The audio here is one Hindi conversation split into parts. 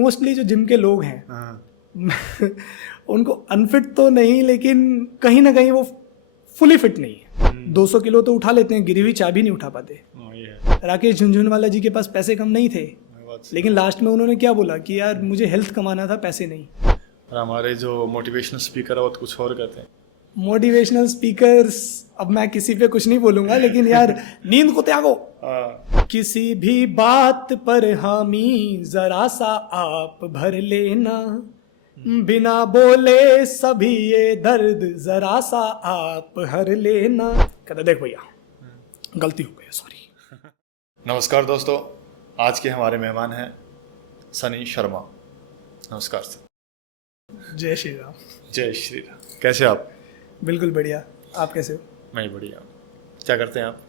मोस्टली जो जिम के लोग हैं हाँ। उनको अनफिट तो नहीं, लेकिन कहीं ना कहीं वो फुली फिट नहीं है। 200 किलो तो उठा लेते हैं, गिरी हुई चाबी नहीं उठा पाते। राकेश झुनझुनवाला जी के पास पैसे कम नहीं थे, लेकिन लास्ट में उन्होंने क्या बोला कि यार मुझे हेल्थ कमाना था, पैसे नहीं। और हमारे जो मोटिवेशनल स्पीकर है वो तो कुछ और कहते हैं। मोटिवेशनल स्पीकर्स, अब मैं किसी पे कुछ नहीं बोलूंगा, लेकिन यार नींद को त्यागो। किसी भी बात पर हामी जरा सा आप भर लेना, बिना बोले सभी ये दर्द जरा सा आप हर लेना। कहता देख भैया गलती हो गई, सॉरी। नमस्कार दोस्तों, आज के हमारे मेहमान हैं सनी शर्मा। नमस्कार सर। जय श्री राम। जय श्री राम। कैसे आप? बिल्कुल बढ़िया, आप कैसे हो? मैं ही बढ़िया। क्या करते हैं आप?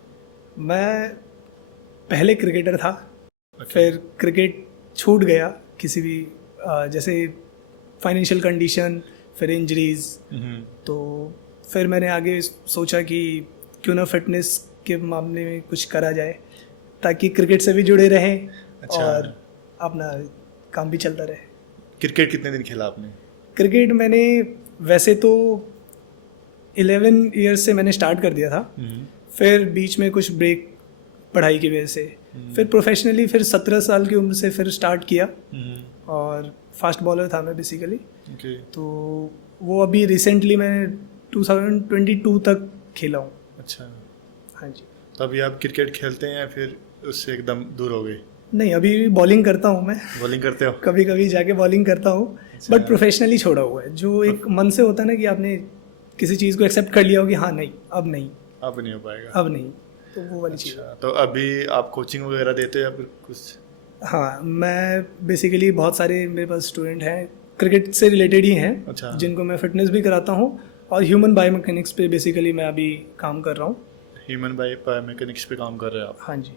मैं पहले क्रिकेटर था, फिर क्रिकेट छूट गया किसी भी जैसे फाइनेंशियल कंडीशन, फिर इंजरीज, तो फिर मैंने आगे सोचा कि क्यों ना फिटनेस के मामले में कुछ करा जाए ताकि क्रिकेट से भी जुड़े रहें। अच्छा। और अपना काम भी चलता रहे। क्रिकेट कितने दिन खेला आपने? क्रिकेट मैंने वैसे तो 11 ईयर्स से मैंने स्टार्ट कर दिया था, फिर बीच में कुछ ब्रेक पढ़ाई की वजह से, फिर प्रोफेशनली फिर 17 साल की उम्र से फिर स्टार्ट किया। और फास्ट बॉलर था मैं बेसिकली। तो वो अभी रिसेंटली मैं 2022 तक खेला हूँ। अच्छा। हाँ जी। तो अभी आप क्रिकेट खेलते हैं या फिर उससे एकदम दूर हो गए? नहीं, अभी भी बॉलिंग करता हूँ मैं। बॉलिंग करते हो? कभी कभी जाके बॉलिंग करता हूँ, बट प्रोफेशनली छोड़ा हुआ है। जो एक मन से होता है ना कि आपने किसी चीज़ को एक्सेप्ट कर लिया हो कि हाँ नहीं अब नहीं हो पाएगा, अब नहीं, तो वो वाली चीज़। तो अभी आप कोचिंग वगैरह देते हो या फिर कुछ? हाँ, मैं बेसिकली बहुत सारे मेरे पास स्टूडेंट हैं क्रिकेट से रिलेटेड ही हैं। अच्छा। जिनको मैं फिटनेस भी कराता हूँ और ह्यूमन बायोमैकेनिक्स पे बेसिकली मैं अभी काम कर रहा हूँ। ह्यूमन बायोमैकेनिक्स पे काम कर रहे हैं आप? हाँ जी।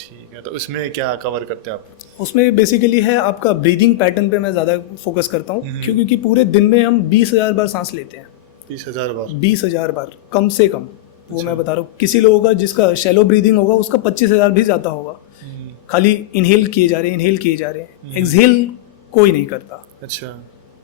ठीक है, तो उसमें क्या कवर करते हैं आप? उसमें बेसिकली है आपका ब्रीदिंग पैटर्न पे मैं ज़्यादा फोकस करता हूँ, क्योंकि पूरे दिन में हम 20,000 बार सांस लेते हैं। 20,000 बार? 20,000 बार कम से कम। वो मैं बता रहा हूँ, किसी लोगों का जिसका शैलो ब्रीदिंग होगा उसका 25,000 भी ज़्यादा होगा। खाली इनहेल किए जा रहे हैं, एक्सहेल कोई नहीं करता। अच्छा।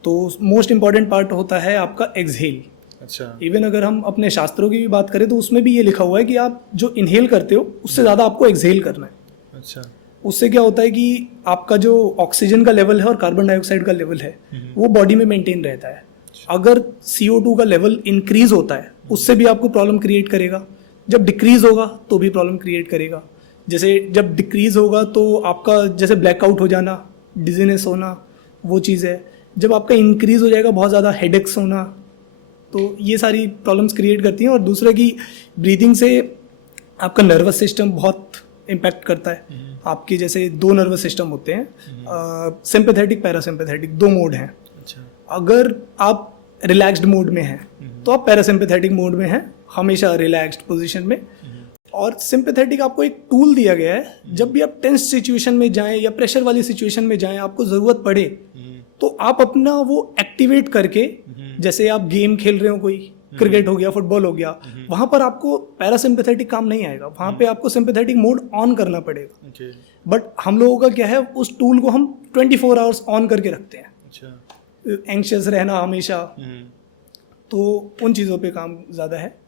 तो मोस्ट इम्पॉर्टेंट पार्ट होता है आपका एक्सहेल। अच्छा। इवन अगर हम अपने शास्त्रों की भी बात करें तो उसमें भी ये लिखा हुआ है कि आप जो इनहेल करते हो उससे ज़्यादा आपको एक्सहेल करना है। अच्छा। उससे क्या होता है कि आपका जो ऑक्सीजन का लेवल है और कार्बन डाइऑक्साइड का लेवल है वो बॉडी में मेंटेन रहता है। अगर CO2 का लेवल इंक्रीज होता है उससे भी आपको प्रॉब्लम क्रिएट करेगा, जब डिक्रीज होगा तो भी प्रॉब्लम क्रिएट करेगा। जैसे जब डिक्रीज होगा तो आपका जैसे ब्लैकआउट हो जाना, डिजीनेस होना, वो चीज़ है। जब आपका इंक्रीज हो जाएगा बहुत ज़्यादा हेडेक्स होना, तो ये सारी प्रॉब्लम्स क्रिएट करती हैं। और दूसरा की ब्रीदिंग से आपका नर्वस सिस्टम बहुत इम्पैक्ट करता है। आपके जैसे 2 नर्वस सिस्टम होते हैं, सिंपैथेटिक पैरासिम्पैथेटिक, 2 मोड हैं। अच्छा। अगर आप रिलैक्स्ड मोड में हैं तो आप पैरासिम्पैथेटिक मोड में हैं, हमेशा रिलैक्स्ड पोजीशन में। और सिंपैथेटिक आपको एक टूल दिया गया है, जब भी आप टेंस सिचुएशन में जाएं या प्रेशर वाली सिचुएशन में जाएं, आपको ज़रूरत पड़े तो आप अपना वो एक्टिवेट करके, जैसे आप गेम खेल रहे हो, कोई क्रिकेट हो गया, फुटबॉल हो गया, वहाँ पर आपको पैरासिम्पैथेटिक काम नहीं आएगा, वहाँ पे आपको सिंपैथेटिक मोड ऑन करना पड़ेगा। बट हम लोगों का क्या है, उस टूल को हम 24 आवर्स ऑन करके रखते हैं। अच्छा। एंग्शियस रहना हमेशा, तो उन चीज़ों पे काम ज़्यादा है।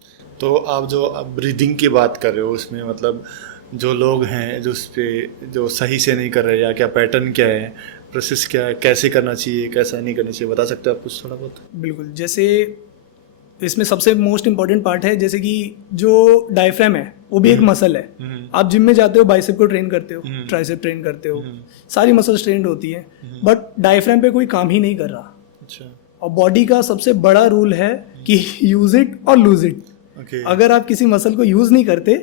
तो आप जो ब्रीदिंग की बात कर रहे हो उसमें मतलब जो लोग हैं जो उस पर जो सही से नहीं कर रहे, या क्या पैटर्न क्या है, प्रोसेस क्या है, कैसे करना चाहिए, कैसा नहीं करना चाहिए, बता सकते हो आप कुछ थोड़ा बहुत? बिल्कुल। जैसे इसमें सबसे मोस्ट इम्पॉर्टेंट पार्ट है, जैसे कि जो डायफ्राम है वो भी एक मसल है। आप जिम में जाते हो, बाइसेप को ट्रेन करते हो, ट्राइसेप ट्रेन करते हो, सारी मसल्स ट्रेंड होती हैं, बट डायफ्राम पे कोई काम ही नहीं कर रहा। अच्छा। और बॉडी का सबसे बड़ा रूल है कि यूज इट और लूज इट। अगर आप किसी मसल को यूज नहीं करते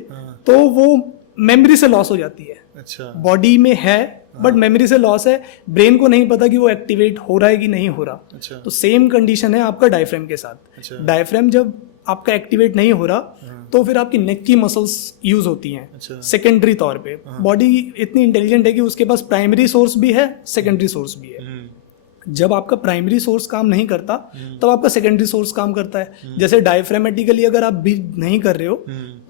तो वो मेमोरी से लॉस हो जाती है। अच्छा। बॉडी में है बट मेमोरी से लॉस है, ब्रेन को नहीं पता कि वो एक्टिवेट हो रहा है कि नहीं हो रहा। अच्छा। तो सेम कंडीशन है आपका डायफ्राम के साथ। अच्छा। डायफ्राम जब आपका एक्टिवेट नहीं हो रहा तो फिर आपकी नेक की मसल्स यूज होती हैं। अच्छा। सेकेंडरी तौर पे बॉडी इतनी इंटेलिजेंट है कि उसके पास प्राइमरी सोर्स भी है, सेकेंडरी सोर्स भी है। जब आपका प्राइमरी सोर्स काम नहीं करता तब आपका सेकेंडरी सोर्स काम करता है। जैसे डायफ्रामेटिकली अगर आप ब्रीथ नहीं कर रहे हो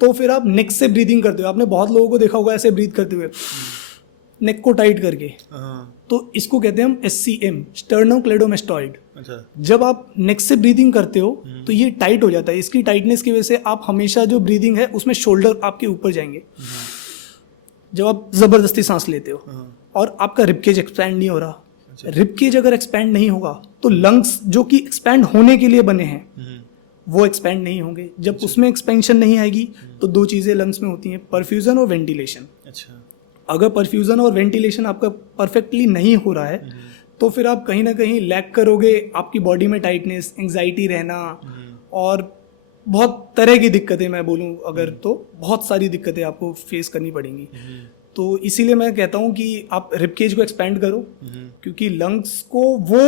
तो फिर आप नेक से ब्रीदिंग करते हो। आपने बहुत लोगों को देखा होगा ऐसे ब्रीथ करते हुए, नेक को टाइट करके, तो इसको कहते हैं हम SCM, स्टर्नोक्लेडोमेस्टॉइड। अच्छा। जब आप नेक से ब्रीदिंग करते हो तो ये टाइट हो जाता है। इसकी टाइटनेस की वजह से आप हमेशा जो ब्रीदिंग है उसमें शोल्डर आपके ऊपर जाएंगे जब आप जबरदस्ती सांस लेते हो, और आपका रिबकेज एक्सपैंड नहीं हो रहा। रिबकेज अगर एक्सपैंड नहीं होगा तो लंग्स जो कि एक्सपैंड होने के लिए बने हैं वो एक्सपैंड नहीं होंगे। जब उसमें एक्सपेंशन नहीं आएगी तो दो चीज़ें लंग्स में होती हैं, परफ्यूजन और वेंटिलेशन। अच्छा। अगर परफ्यूजन और वेंटिलेशन आपका परफेक्टली नहीं हो रहा है तो फिर आप कहीं ना कहीं लैक करोगे, आपकी बॉडी में टाइटनेस, एंग्जाइटी रहना और बहुत तरह की दिक्कतें, मैं बोलूँ अगर तो बहुत सारी दिक्कतें आपको फेस करनी पड़ेंगी। तो इसीलिए मैं कहता हूँ कि आप रिबकेज को एक्सपैंड करो, क्योंकि लंग्स को वो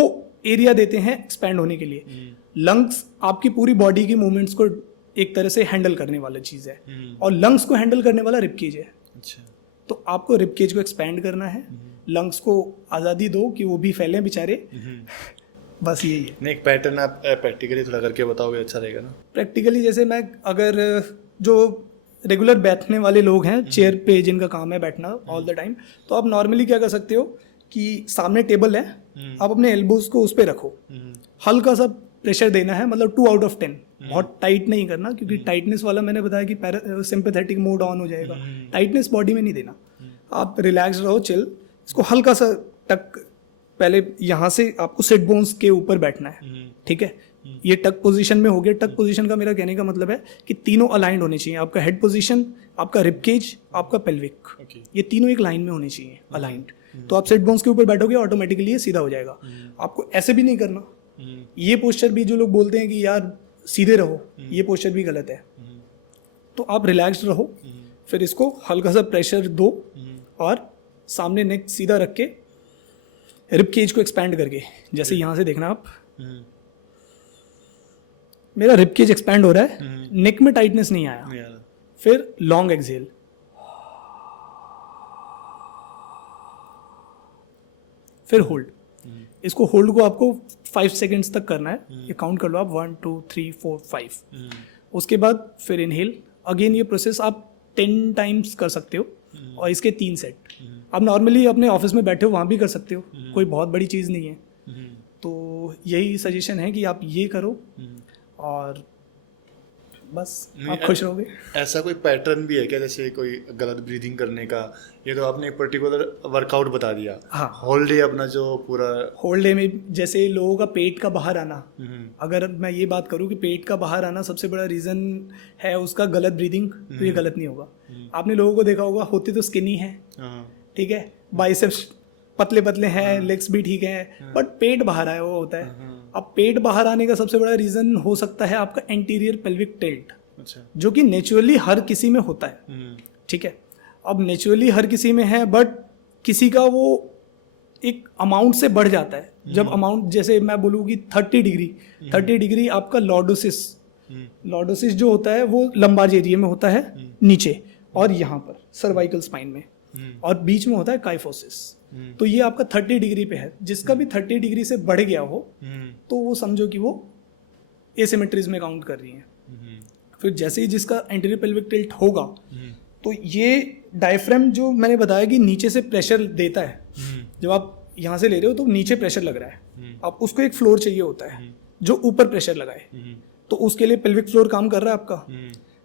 एरिया देते हैं एक्सपैंड होने के लिए। लंग्स आपकी पूरी बॉडी की मूवमेंट्स को एक तरह से हैंडल करने वाला चीज़ है, और लंग्स को हैंडल करने वाला रिबकेज है। अच्छा। तो आपको रिबकेज को एक्सपैंड करना है, लंग्स को आज़ादी दो कि वो भी फैलें बेचारे। बस यही है। नहीं, एक पैटर्न आप प्रैक्टिकली थोड़ा करके बताओगे, अच्छा रहेगा ना। प्रैक्टिकली जैसे मैं अगर जो रेगुलर बैठने वाले लोग हैं, चेयर पे जिनका काम है बैठना ऑल द टाइम, तो आप नॉर्मली क्या कर सकते हो कि सामने टेबल है, आप अपने एल्बोज को उस पर रखो, हल्का सा प्रेशर देना है, मतलब 2 out of 10। बहुत टाइट नहीं करना, क्योंकि टाइटनेस वाला मैंने बताया कि सिंपैथेटिक मोड ऑन हो जाएगा। टाइटनेस बॉडी में नहीं देना, आप रिलैक्स रहो, चिल। इसको हल्का सा टक, पहले यहाँ से आपको सिट बोन्स के ऊपर बैठना है, ठीक है। ये टक पोजीशन में हो गया। टक पोजीशन का मेरा कहने का मतलब है कि तीनों अलाइंड होने चाहिए, आपका हेड पोजीशन, आपका रिबकेज, आपका पेल्विक, ये तीनों एक लाइन में होने चाहिए, अलाइंड। तो आप सिट बोन्स के ऊपर बैठोगे, ऑटोमेटिकली ये सीधा हो जाएगा। आपको ऐसे भी नहीं करना, ये पोस्चर भी जो लोग बोलते हैं कि यार सीधे रहो, ये पोस्चर भी गलत है। तो आप रिलैक्स्ड रहो, फिर इसको हल्का सा प्रेशर दो, और सामने नेक सीधा रख के रिब केज को एक्सपैंड करके, जैसे यहाँ से देखना आप, मेरा रिब केज एक्सपैंड हो रहा है, नेक में टाइटनेस नहीं आया। फिर लॉन्ग एक्सहेल, फिर होल्ड। इसको होल्ड को आपको 5 सेकेंड्स तक करना है, ये काउंट कर लो आप, 1 2 3 4 5। उसके बाद फिर इनहेल। अगेन ये प्रोसेस आप 10 टाइम्स कर सकते हो, और इसके 3 सेट। आप नॉर्मली अपने ऑफिस में बैठे हो वहाँ भी कर सकते हो, कोई बहुत बड़ी चीज़ नहीं है। तो यही सजेशन है कि आप ये करो, और बस आप खुश रहोगे। ऐसा कोई पैटर्न भी है क्या, जैसे कोई गलत ब्रीदिंग करने का? ये तो आपने एक पर्टिकुलर वर्कआउट बता दिया। हाँ, होल डे अपना जो पूरा होल डे में जैसे लोगों का पेट का बाहर आना, अगर मैं ये बात करूँ कि पेट का बाहर आना सबसे बड़ा रीज़न है उसका गलत ब्रीदिंग, तो ये गलत नहीं होगा। आपने लोगों को देखा होगा, होते तो स्किनी है, ठीक है, बाइसेप्स पतले पतले हैं, लेग्स भी ठीक है, बट पेट बाहर आया वो होता है। अब पेट बाहर आने का सबसे बड़ा रीज़न हो सकता है आपका एंटीरियर पेल्विक टिल्ट, जो कि नेचुरली हर किसी में होता है, ठीक है। अब नेचुरली हर किसी में है, बट किसी का वो एक अमाउंट से बढ़ जाता है। जब अमाउंट, जैसे मैं बोलूँ कि 30 डिग्री आपका लॉर्डोसिस जो होता है वो लंबार एरिया में होता है नीचे, और यहाँ पर सर्वाइकल स्पाइन में, और बीच में होता है काइफोसिस। तो ये आपका 30 डिग्री पे है। जिसका भी 30 डिग्री से बढ़ गया हो तो वो समझो कि वो एसिमेट्रीज में काउंट कर रही है। फिर जैसे ही जिसका एंटीरियर पेल्विक टिल्ट होगा, तो ये डायफ्राम जो मैंने बताया कि नीचे से प्रेशर देता है, जब आप यहाँ से ले रहे हो तो नीचे प्रेशर लग रहा है, अब उसको एक फ्लोर चाहिए होता है जो ऊपर प्रेशर लगाए, तो उसके लिए पेल्विक फ्लोर काम कर रहा है आपका।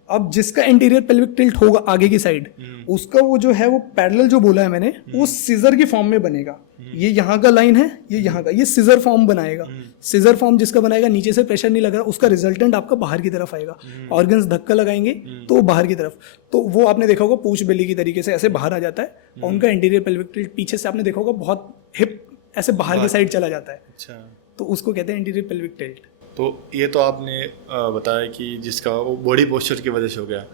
अब जिसका इंटीरियर पेल्विक टिल्ट होगा आगे की साइड, उसका वो जो है वो पैरेलल जो बोला है मैंने, वो सीजर की फॉर्म में बनेगा। ये यहाँ का लाइन है, ये यहाँ का, ये सीजर फॉर्म बनाएगा। सीजर फॉर्म जिसका बनाएगा, नीचे से प्रेशर नहीं लग रहा, उसका रिजल्टेंट आपका बाहर की तरफ आएगा। ऑर्गन्स धक्का लगाएंगे तो वो बाहर की तरफ, तो वो आपने देखा होगा पूछ बेली की तरीके से ऐसे बाहर आ जाता है, और उनका इंटीरियर पेल्विक टिल्ट पीछे से आपने देखा होगा बहुत हिप ऐसे बाहर की साइड चला जाता है। अच्छा, तो उसको कहते हैं इंटीरियर पेल्विक टिल्ट। तो ये तो आपने बताया कि जिसका वो बॉडी पोस्चर की वजह से हो गया।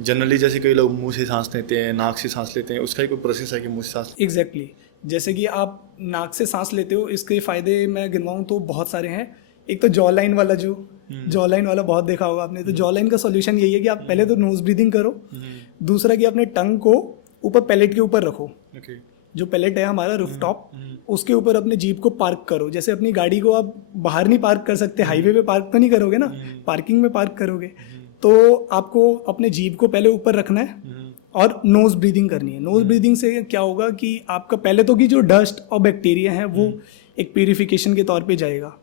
जनरली जैसे कई लोग मुंह से सांस लेते हैं, नाक से सांस लेते हैं, उसका ही कोई प्रोसेस है कि मुंह से सांस? एग्जैक्टली, जैसे कि आप नाक से सांस लेते हो, इसके फ़ायदे मैं गिनवाऊँ तो बहुत सारे हैं। एक तो जॉ लाइन वाला, जो जॉ लाइन वाला बहुत देखा होगा आपने, तो जॉ लाइन का सॉल्यूशन यही है कि आप पहले तो नोज ब्रीदिंग करो, दूसरा कि अपने टंग को ऊपर पैलेट के ऊपर रखो। जो पैलेट है हमारा रूफटॉप, उसके ऊपर अपने जीप को पार्क करो। जैसे अपनी गाड़ी को आप बाहर नहीं पार्क कर सकते, हाईवे पे पार्क तो नहीं करोगे ना, पार्किंग में पार्क करोगे, तो आपको अपने जीप को पहले ऊपर रखना है, और नोज ब्रीदिंग करनी है। नोज ब्रीदिंग से क्या होगा कि आपका पहले तो कि जो डस्ट और बैक्टीरिया है वो एक प्यूरिफिकेशन के तौर पे जाएगा,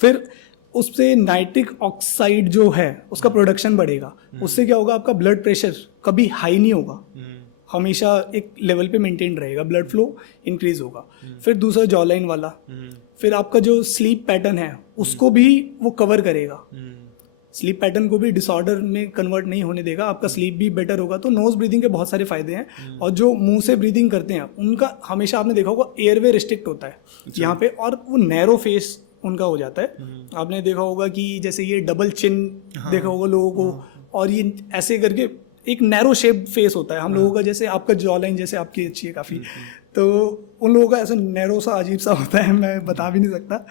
फिर उससे नाइट्रिक ऑक्साइड जो है उसका प्रोडक्शन बढ़ेगा। उससे क्या होगा, आपका ब्लड प्रेशर कभी हाई नहीं होगा, हमेशा एक लेवल पे मेंटेन रहेगा, ब्लड फ्लो इंक्रीज होगा। फिर दूसरा जॉलाइन वाला, फिर आपका जो स्लीप पैटर्न है उसको भी वो कवर करेगा, स्लीप पैटर्न को भी डिसऑर्डर में कन्वर्ट नहीं होने देगा, आपका स्लीप भी बेटर होगा। तो नोज ब्रीदिंग के बहुत सारे फायदे हैं। और जो मुंह से ब्रीदिंग करते हैं उनका हमेशा आपने देखा होगा एयरवे रिस्ट्रिक्ट होता है यहाँ पे, और वो नैरो फेस उनका हो जाता है। आपने देखा होगा कि जैसे ये डबल चिन देखा होगा लोगों को, और ये ऐसे करके एक नैरो शेप फेस होता है हम लोगों का, जैसे आपका जॉ लाइन जैसे आपकी अच्छी है काफ़ी, तो उन लोगों का ऐसा नैरो सा अजीब सा होता है, मैं बता भी नहीं सकता।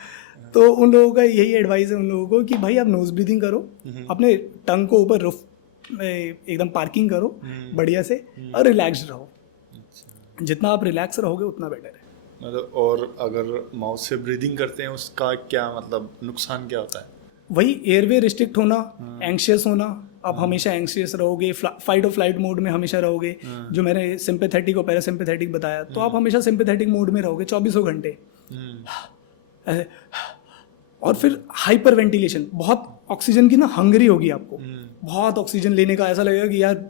तो उन लोगों का यही एडवाइस है उन लोगों को कि भाई आप नोज ब्रीदिंग करो, अपने टंग को ऊपर रुफ एकदम पार्किंग करो बढ़िया से, और रिलैक्स रहो। जितना आप रिलैक्स रहोगे उतना बेटर है। मतलब और अगर माउथ से ब्रीदिंग करते हैं उसका क्या मतलब नुकसान क्या होता है? वही एयरवे रिस्ट्रिक्ट होना, एंग्शियस होना, आप हमेशा एंग्शियस रहोगे, फाइट और फ्लाइट मोड में हमेशा रहोगे। जो मैंने सिंपैथेटिक और पैरासिम्पैथेटिक बताया, तो आप हमेशा सिंपैथेटिक मोड में रहोगे 24 घंटे ऐसे। और फिर हाइपर वेंटिलेशन, बहुत ऑक्सीजन की ना हंगरी होगी आपको, बहुत ऑक्सीजन लेने का ऐसा लगेगा कि यार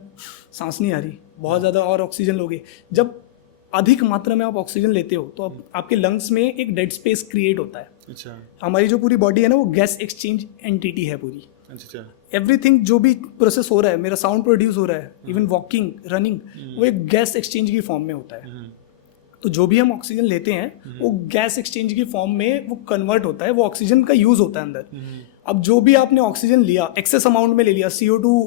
सांस नहीं आ रही, बहुत ज़्यादा और ऑक्सीजन लोगे। जब अधिक मात्रा में आप ऑक्सीजन लेते हो तो आपके लंग्स में एक डेड स्पेस क्रिएट होता है। अच्छा। हमारी जो पूरी बॉडी है ना वो गैस एक्सचेंज एंटिटी है पूरी। अच्छा। एवरीथिंग जो भी प्रोसेस हो रहा है, मेरा साउंड प्रोड्यूस हो रहा है, इवन वॉकिंग, रनिंग, वो एक गैस एक्सचेंज की फॉर्म में होता है। तो जो भी हम ऑक्सीजन लेते हैं वो गैस एक्सचेंज की फॉर्म में वो कन्वर्ट होता है, वो ऑक्सीजन का यूज होता है अंदर। अब जो भी आपने ऑक्सीजन लिया, एक्सेस अमाउंट में ले लिया, CO2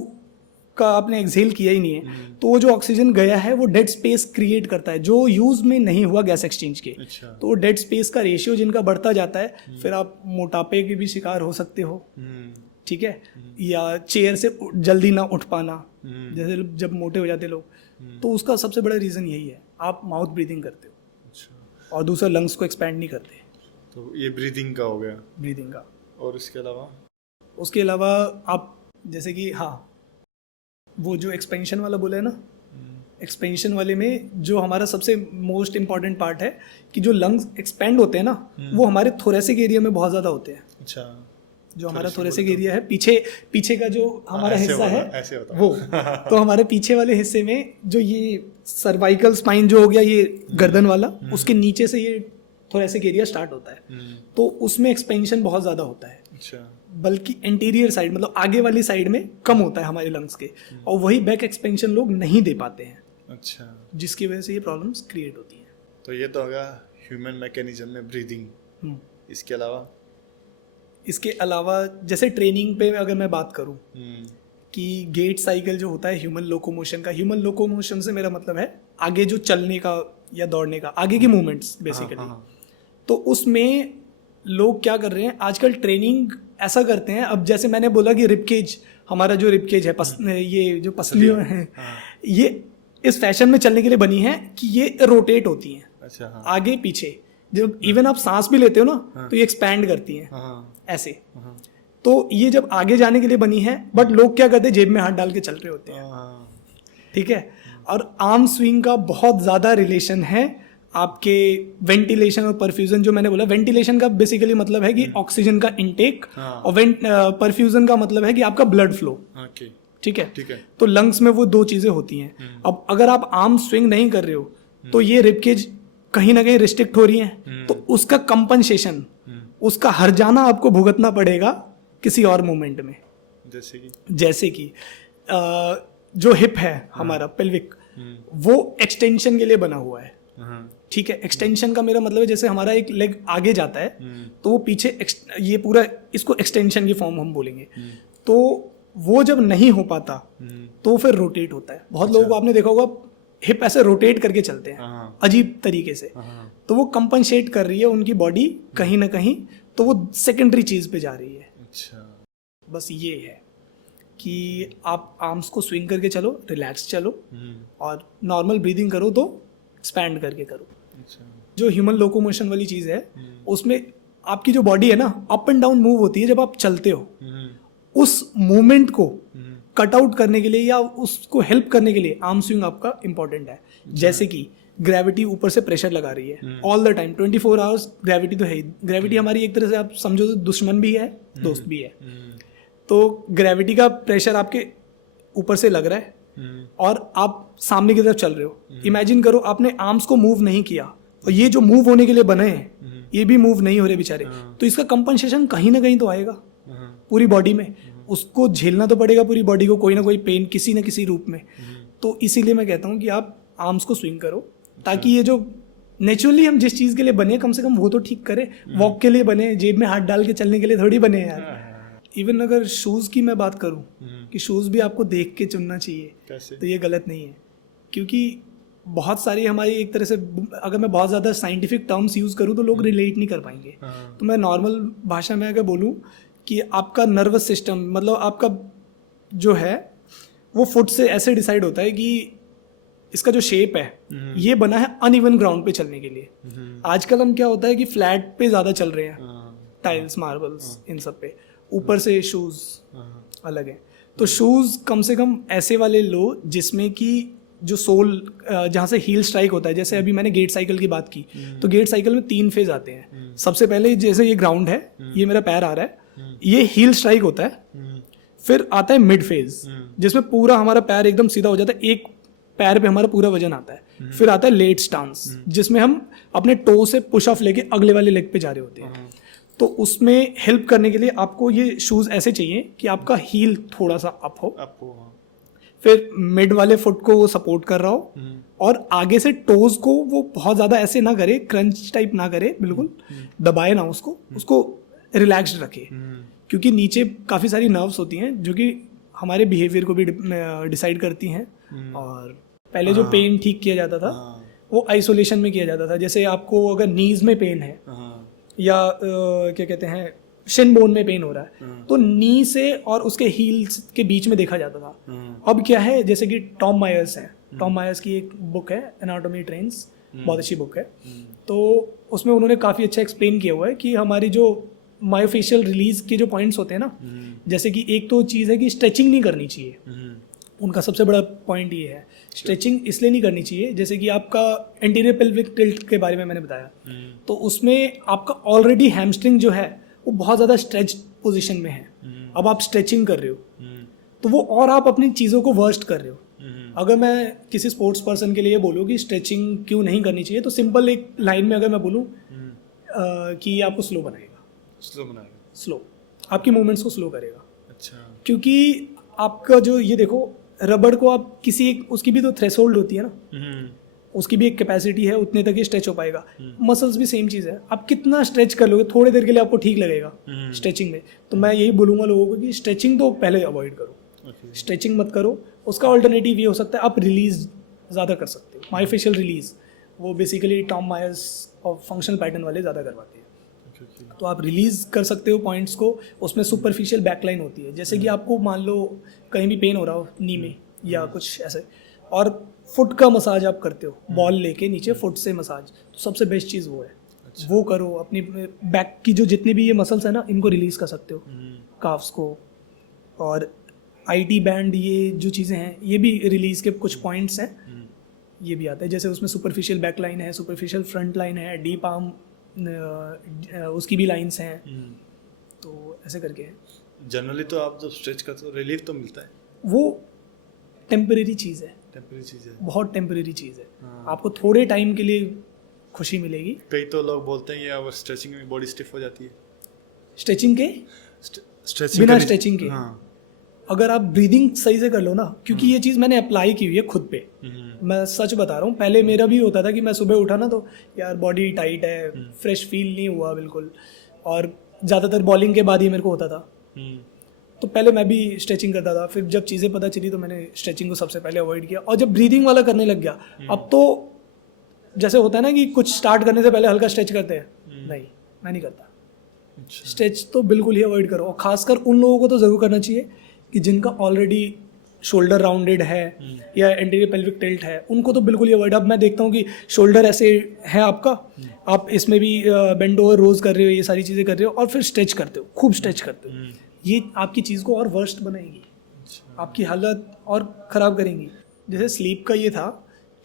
का आपने एक्सहेल किया ही नहीं है, तो वो जो ऑक्सीजन गया है वो डेड स्पेस क्रिएट करता है जो यूज में नहीं हुआ गैस एक्सचेंज के। अच्छा। तो डेड स्पेस का रेशियो जिनका बढ़ता जाता है, फिर आप मोटापे के भी शिकार हो सकते हो, ठीक है, या चेयर से जल्दी ना उठ पाना, जैसे जब मोटे हो जाते लोग, तो उसका सबसे बड़ा रीज़न यही है, आप माउथ ब्रीदिंग करते हो। अच्छा। और दूसरा लंग्स को एक्सपैंड नहीं करते। तो ये ब्रीदिंग का हो गया, ब्रीदिंग का। और उसके अलावा आप जैसे कि हाँ, वो जो एक्सपेंशन वाला बोला है ना, एक्सपेंशन वाले में जो हमारा सबसे मोस्ट इम्पॉर्टेंट पार्ट है कि जो लंग्स एक्सपेंड होते हैं ना, वो हमारे थोरेसिक एरिया में बहुत ज़्यादा होते हैं। अच्छा। जो हमारा थोरेसिक एरिया है, पीछे का जो हमारा हिस्सा है ऐसे होता वो तो हमारे पीछे वाले हिस्से में जो ये सर्वाइकल स्पाइन जो हो गया, ये गर्दन वाला, उसके नीचे से ये थोरेसिक एरिया स्टार्ट होता है, तो उसमें एक्सपेंशन बहुत ज़्यादा होता है। अच्छा। बल्कि एंटीरियर साइड, मतलब आगे वाली साइड में कम होता है हमारे लंग्स के, और वही बैक एक्सपेंशन लोग नहीं दे पाते हैं। अच्छा। जिसकी वजह से ये प्रॉब्लम्स क्रिएट होती हैं। तो ये तो होगा ह्यूमन मैकेनिज्म में ब्रीदिंग। इसके अलावा जैसे ट्रेनिंग पे अगर मैं बात करूं कि गेट साइकिल जो होता है ह्यूमन लोकोमोशन से मेरा मतलब है आगे जो चलने का या दौड़ने का, आगे की मूवमेंट्स बेसिकली। तो उसमें लोग क्या कर रहे हैं आजकल, ट्रेनिंग ऐसा करते हैं। अब जैसे मैंने बोला कि रिबकेज, हमारा जो रिबकेज है, ये जो पसलियां हैं, ये इस फैशन में चलने के लिए बनी है कि ये रोटेट होती हैं। अच्छा। हाँ। आगे पीछे, जब इवन आप सांस भी लेते हो ना, तो ये एक्सपैंड करती हैं ऐसे। तो ये जब आगे जाने के लिए बनी है, बट लोग क्या करते हैं, जेब में हाथ डाल के चल रहे होते हैं, ठीक है। और आर्म स्विंग का बहुत ज़्यादा रिलेशन है आपके वेंटिलेशन और परफ्यूजन। जो मैंने बोला, वेंटिलेशन का बेसिकली मतलब है कि ऑक्सीजन का इनटेक, और परफ्यूजन का मतलब है कि आपका ब्लड फ्लो, ठीक है। तो लंग्स में वो दो चीज़ें होती हैं। अब अगर आप आर्म स्विंग नहीं कर रहे हो तो ये रिबकेज कहीं ना कहीं रिस्ट्रिक्ट हो रही है, तो उसका कंपनसेशन, उसका हर जाना आपको भुगतना पड़ेगा किसी और मोमेंट में। जैसे कि जो हिप है हमारा पेल्विक, वो एक्सटेंशन के लिए बना हुआ है, ठीक है। एक्सटेंशन का मेरा मतलब है जैसे हमारा एक लेग आगे जाता है तो वो पीछे, ये पूरा इसको एक्सटेंशन की फॉर्म हम बोलेंगे। तो वो जब नहीं हो पाता तो फिर रोटेट होता है। बहुत लोगों को आपने देखा होगा हिप ऐसे रोटेट करके चलते हैं अजीब तरीके से, तो वो कंपनसेट कर रही है उनकी बॉडी कहीं ना कहीं, तो वो सेकेंडरी चीज पे जा रही है। अच्छा। बस ये है कि आप आर्म्स को स्विंग करके चलो, रिलैक्स चलो, और नॉर्मल ब्रीदिंग करो तो एक्सपैंड करके करो। अच्छा। जो ह्यूमन लोकोमोशन वाली चीज़ है, उसमें आपकी जो बॉडी है ना, अप एंड डाउन मूव होती है जब आप चलते हो। उस मूवमेंट को कट आउट करने के लिए या उसको हेल्प करने के लिए आर्म स्विंग आपका इंपॉर्टेंट है। जैसे कि ग्रेविटी ऊपर से प्रेशर लगा रही है all the time 24 hours, gravity तो है ही। ग्रेविटी हमारी एक तरह से आप समझो तो दुश्मन भी है दोस्त भी है। तो ग्रेविटी का प्रेशर आपके ऊपर से लग रहा है और आप सामने की तरफ चल रहे हो। इमेजिन करो आपने आर्म्स को मूव नहीं किया और ये जो मूव होने के लिए बने हैं ये भी मूव नहीं हो रहे बेचारे, तो इसका कंपनसेशन कहीं ना कहीं तो आएगा पूरी बॉडी में, उसको झेलना तो पड़ेगा पूरी बॉडी को कोई ना कोई पेन किसी न किसी रूप में। तो इसीलिए मैं कहता हूँ कि आप आर्म्स को स्विंग करो ताकि ये जो नेचुरली हम जिस चीज़ के लिए बने कम से कम वो तो ठीक करें। वॉक के लिए बने, जेब में हाथ डाल के चलने के लिए थोड़ी बने यार। इवन अगर शूज़ की मैं बात करूँ कि शूज़ भी आपको देख के चुनना चाहिए, तो ये गलत नहीं है, क्योंकि बहुत सारी हमारी एक तरह से, अगर मैं बहुत ज़्यादा साइंटिफिक टर्म्स यूज़ करूँ तो लोग रिलेट नहीं कर पाएंगे। तो मैं नॉर्मल भाषा में अगर बोलूँ कि आपका नर्वस सिस्टम, मतलब आपका जो है वो फुट से ऐसे डिसाइड होता है कि इसका जो शेप है ये बना है अनइवन ग्राउंड पे चलने के लिए। आजकल हम क्या होता है कि फ्लैट पे ज़्यादा चल रहे हैं, टाइल्स मार्बल्स इन सब पे, ऊपर से शूज़ अलग है। तो शूज़ कम से कम ऐसे वाले लो जिसमें कि जो सोल जहाँ से हील स्ट्राइक होता है, जैसे अभी मैंने गेट साइकिल की बात की, तो गेट साइकिल में 3 फेज आते हैं। सबसे पहले जैसे ये ग्राउंड है, ये मेरा पैर आ रहा है, ये हील स्ट्राइक होता है। फिर आता है मिड फेज जिसमें पूरा हमारा पैर एकदम सीधा हो जाता है, एक पैर पे हमारा पूरा वजन आता है। फिर आता है लेट स्टांस जिसमें हम अपने टो से पुश ऑफ लेके अगले वाले लेग पे जा रहे होते हैं। तो उसमें हेल्प करने के लिए आपको ये शूज़ ऐसे चाहिए कि आपका हील थोड़ा सा अप हो, फिर मिड वाले फुट को वो सपोर्ट कर रहा हो, और आगे से टोज को वो बहुत ज़्यादा ऐसे ना करे, क्रंच टाइप ना करे, बिल्कुल दबाए ना उसको रिलैक्स्ड रखे, क्योंकि नीचे काफ़ी सारी नर्व्स होती हैं जो कि हमारे बिहेवियर को भी डिसाइड करती हैं। और पहले जो पेन ठीक किया जाता था वो आइसोलेशन में किया जाता था। जैसे आपको अगर नीज में पेन है या क्या कहते हैं शिन बोन में पेन हो रहा है, तो नी से और उसके हील्स के बीच में देखा जाता था। अब क्या है, जैसे कि टॉम मायर्स है, टॉम मायर्स की एक बुक है एनाटॉमी ट्रेन्स, बहुत अच्छी बुक है। तो उसमें उन्होंने काफ़ी अच्छा एक्सप्लेन किया हुआ है कि हमारी जो मायोफेशियल रिलीज के जो पॉइंट्स होते हैं ना, जैसे कि एक तो चीज़ है कि स्ट्रेचिंग नहीं करनी चाहिए, उनका सबसे बड़ा पॉइंट ये है। स्ट्रेचिंग इसलिए नहीं करनी चाहिए, जैसे कि आपका एंटीरियर पेल्विक टिल्ट के बारे में मैंने बताया, तो उसमें आपका ऑलरेडी हैमस्ट्रिंग जो है वो बहुत ज़्यादा स्ट्रेच पोजीशन में है। अब आप स्ट्रेचिंग कर रहे हो तो वो और आप अपनी चीज़ों को वर्स्ट कर रहे हो। अगर मैं किसी स्पोर्ट्स पर्सन के लिए बोलूँ कि स्ट्रेचिंग क्यों नहीं करनी चाहिए, तो सिंपल एक लाइन में अगर मैं बोलूँ कि आपको स्लो बनाएगा, स्लो आपकी मूवमेंट्स को स्लो करेगा। अच्छा, क्योंकि आपका जो ये देखो रबड़ को आप किसी एक, उसकी भी तो थ्रेशोल्ड होती है ना, उसकी भी एक कैपेसिटी है, उतने तक ही स्ट्रेच हो पाएगा। मसल्स भी सेम चीज़ है, आप कितना स्ट्रेच कर लोगे, थोड़ी देर के लिए आपको ठीक लगेगा स्ट्रेचिंग में। तो मैं यही बोलूँगा लोगों को कि स्ट्रेचिंग तो पहले अवॉइड करो, स्ट्रेचिंग मत करो। उसका ऑल्टरनेटिव ये हो सकता है आप रिलीज ज़्यादा कर सकते हो, मायोफेशियल रिलीज, वो बेसिकली टॉम मायर्स और फंक्शनल पैटर्न वाले ज़्यादा करवाते हैं। तो आप रिलीज कर सकते हो पॉइंट्स को, उसमें सुपरफिशियल बैकलाइन होती है। जैसे कि आपको मान लो कहीं भी पेन हो रहा हो नी में या कुछ ऐसे, और फुट का मसाज आप करते हो, बॉल लेके नीचे फुट से मसाज, तो सबसे बेस्ट चीज़ वो है। अच्छा। वो करो, अपनी बैक की जो जितने भी ये मसल्स है ना, इनको रिलीज कर सकते हो, काफ्स को, और IT बैंड, ये जो चीज़ें हैं ये भी रिलीज के कुछ पॉइंट्स हैं, ये भी आता है। जैसे उसमें सुपरफिशियल बैक लाइन है, सुपरफिशियल फ्रंट लाइन है, डीप आर्म उसकी भी लाइंस हैं, तो ऐसे करके है। जनरली तो आप जब स्ट्रेच करते हो रिलीफ तो मिलता है, वो टेम्परेरी चीज़ है, बहुत टेम्परेरी चीज़ है। आपको थोड़े टाइम के लिए खुशी मिलेगी। कई तो लोग बोलते हैं यार स्ट्रेचिंग में बॉडी स्टिफ हो जाती है, स्ट्रेचिंग के बिना स्ट्रेचिंग के। अगर आप ब्रीदिंग सही से कर लो ना, क्योंकि ये चीज़ मैंने अप्लाई की हुई है खुद पे, मैं सच बता रहा हूँ। पहले मेरा भी होता था कि मैं सुबह उठा ना तो यार बॉडी टाइट है, फ्रेश फील नहीं हुआ बिल्कुल, और ज़्यादातर बॉलिंग के बाद ही मेरे को होता था। तो पहले मैं भी स्ट्रेचिंग करता था, फिर जब चीज़ें पता चली तो मैंने स्ट्रेचिंग को सबसे पहले अवॉइड किया। और जब ब्रीदिंग वाला करने लग गया, अब तो जैसे होता है ना कि कुछ स्टार्ट करने से पहले हल्का स्ट्रेच करते हैं, नहीं, मैं नहीं करता। स्ट्रेच तो बिल्कुल ही अवॉइड करो, और खासकर उन लोगों को तो ज़रूर करना चाहिए कि जिनका ऑलरेडी शोल्डर राउंडेड है या एंटीरियर पेल्विक टिल्ट है, उनको तो बिल्कुल ही अवॉइड। अब मैं देखता हूँ कि शोल्डर ऐसे है आपका, आप इसमें भी बेंड ओवर रोज कर रहे हो, ये सारी चीज़ें कर रहे हो, और फिर स्ट्रेच करते हो, खूब स्ट्रेच करते हो, ये आपकी चीज़ को और वर्स्ट बनाएगी। आपकी हालत और ख़राब करेंगी। जैसे स्लीप का ये था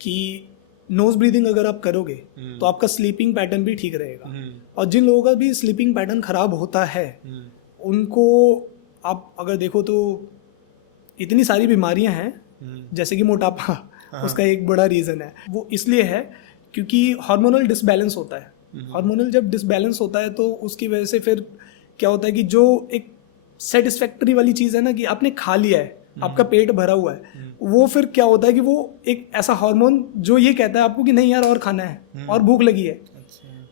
कि नोज ब्रीदिंग अगर आप करोगे तो आपका स्लीपिंग पैटर्न भी ठीक रहेगा। और जिन लोगों का भी स्लीपिंग पैटर्न ख़राब होता है उनको आप अगर देखो तो इतनी सारी बीमारियां हैं, जैसे कि मोटापा, उसका एक बड़ा रीज़न है। वो इसलिए है क्योंकि हार्मोनल डिसबैलेंस होता है। हार्मोनल जब डिसबैलेंस होता है तो उसकी वजह से फिर क्या होता है कि जो एक सेटिस्फैक्टरी वाली चीज़ है ना कि आपने खा लिया है, आपका पेट भरा हुआ है, वो फिर क्या होता है कि वो एक ऐसा हार्मोन जो ये कहता है आपको कि नहीं यार और खाना है और भूख लगी है,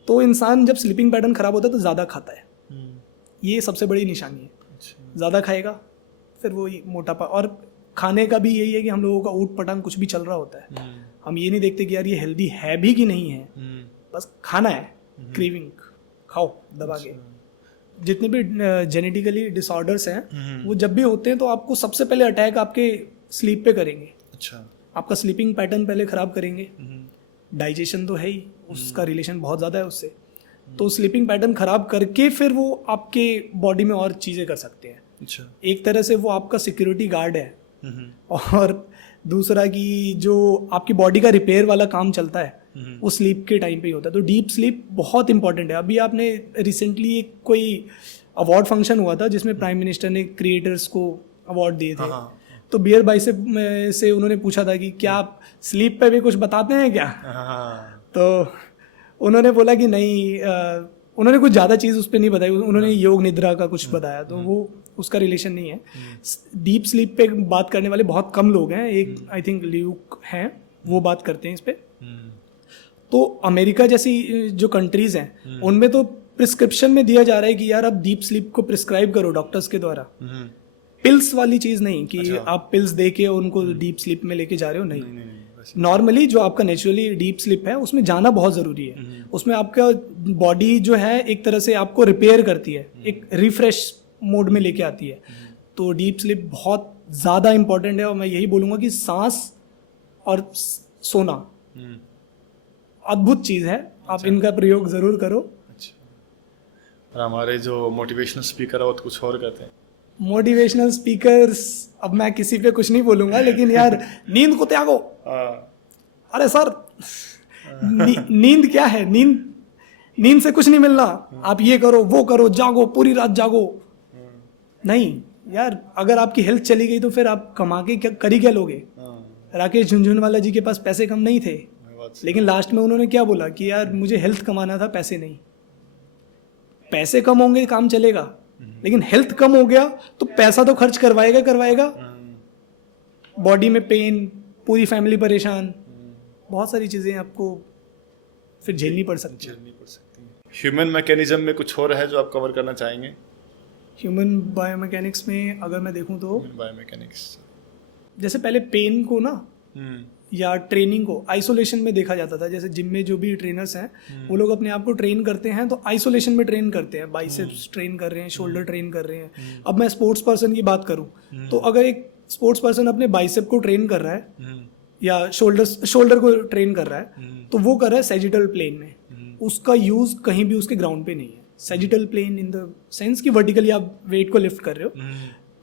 तो इंसान जब स्लीपिंग पैटर्न खराब होता है तो ज़्यादा खाता है। ये सबसे बड़ी निशानी है। ज़्यादा खाएगा फिर वो मोटापा। और खाने का भी यही है कि हम लोगों का ऊट पटांग कुछ भी चल रहा होता है, हम ये नहीं देखते कि यार ये हेल्दी है भी कि नहीं है, बस खाना है, क्रेविंग, खाओ दबा के। जितने भी जेनेटिकली डिसऑर्डर्स हैं वो जब भी होते हैं तो आपको सबसे पहले अटैक आपके स्लीप पे करेंगे। अच्छा, आपका स्लीपिंग पैटर्न पहले ख़राब करेंगे। डाइजेशन तो है ही, उसका रिलेशन बहुत ज़्यादा है उससे। तो स्लीपिंग पैटर्न ख़राब करके फिर वो आपके बॉडी में और चीज़ें कर सकते हैं। अच्छा, एक तरह से वो आपका सिक्योरिटी गार्ड है। और दूसरा कि जो आपकी बॉडी का रिपेयर वाला काम चलता है वो स्लीप के टाइम पे ही होता है। तो डीप स्लीप बहुत इंपॉर्टेंट है। अभी आपने रिसेंटली एक कोई अवार्ड फंक्शन हुआ था जिसमें प्राइम मिनिस्टर ने क्रिएटर्स को अवार्ड दिए थे। तो बियर बाइसेप से उन्होंने पूछा था कि क्या आप स्लीप पे भी कुछ बताते हैं क्या? तो उन्होंने बोला कि नहीं, उन्होंने कुछ ज़्यादा चीज़ उस पर नहीं बताई, उन्होंने योग निद्रा का कुछ बताया, तो वो उसका रिलेशन नहीं है। डीप स्लीप पे बात करने वाले बहुत कम लोग हैं, एक आई थिंक ल्यूक हैं वो बात करते हैं इस पे। तो अमेरिका जैसी जो कंट्रीज़ हैं उनमें तो प्रिस्क्रिप्शन में दिया जा रहा है कि यार आप डीप स्लीप को प्रिस्क्राइब करो डॉक्टर्स के द्वारा। पिल्स वाली चीज़ नहीं कि आप पिल्स दे के उनको डीप स्लीप में लेके जा रहे हो, नहीं। नॉर्मली जो आपका नेचुरली डीप स्लीप है उसमें जाना बहुत ज़रूरी है। उसमें आपका बॉडी जो है एक तरह से आपको रिपेयर करती है, एक रिफ्रेश मोड में लेके आती है। तो डीप स्लीप बहुत ज़्यादा इंपॉर्टेंट है। और मैं यही बोलूँगा कि सांस और सोना अद्भुत चीज़ है, आप इनका प्रयोग ज़रूर करो। अच्छा, और हमारे जो मोटिवेशनल स्पीकर है वो तो कुछ और कहते हैं। मोटिवेशनल स्पीकर्स, अब मैं किसी पे कुछ नहीं बोलूँगा, लेकिन यार नींद को त्यागो। अरे सर, नींद क्या है? नींद से कुछ नहीं मिलना। आप ये करो वो करो, जागो, पूरी रात जागो, नहीं यार। अगर आपकी हेल्थ चली गई तो फिर आप कमा के क्या करी क्या लोगे? राकेश झुनझुनवाला जी के पास पैसे कम नहीं थे, लेकिन लास्ट में उन्होंने क्या बोला कि यार मुझे हेल्थ कमाना था, पैसे नहीं। पैसे कम होंगे काम चलेगा, लेकिन हेल्थ कम हो गया तो पैसा तो खर्च करवाएगा। बॉडी में पेन, पूरी फैमिली परेशान, बहुत सारी चीज़ें आपको फिर झेलनी पड़ सकती है। ह्यूमन मैकेनिज्म में कुछ और है जो आप कवर करना चाहेंगे? ह्यूमन बायोमैकेनिक्स में अगर मैं देखूं तो बायोमैकेनिक्स जैसे पहले पेन को ना या ट्रेनिंग को आइसोलेशन में देखा जाता था। जैसे जिम में जो भी ट्रेनर्स हैं वो लोग अपने आप को ट्रेन करते हैं तो आइसोलेशन में ट्रेन करते हैं, बाइसेप्स ट्रेन कर रहे हैं, शोल्डर ट्रेन कर रहे हैं। अब मैं स्पोर्ट्स पर्सन की बात करूं तो अगर एक स्पोर्ट्स पर्सन अपने बाइसेप को ट्रेन कर रहा है या शोल्डर को ट्रेन कर रहा है तो वो कर रहा है सैजिटल प्लेन में। उसका यूज कहीं भी उसके ग्राउंड पे नहीं है। Sagittal plane in the sense कि वर्टिकली आप वेट को लिफ्ट कर रहे हो,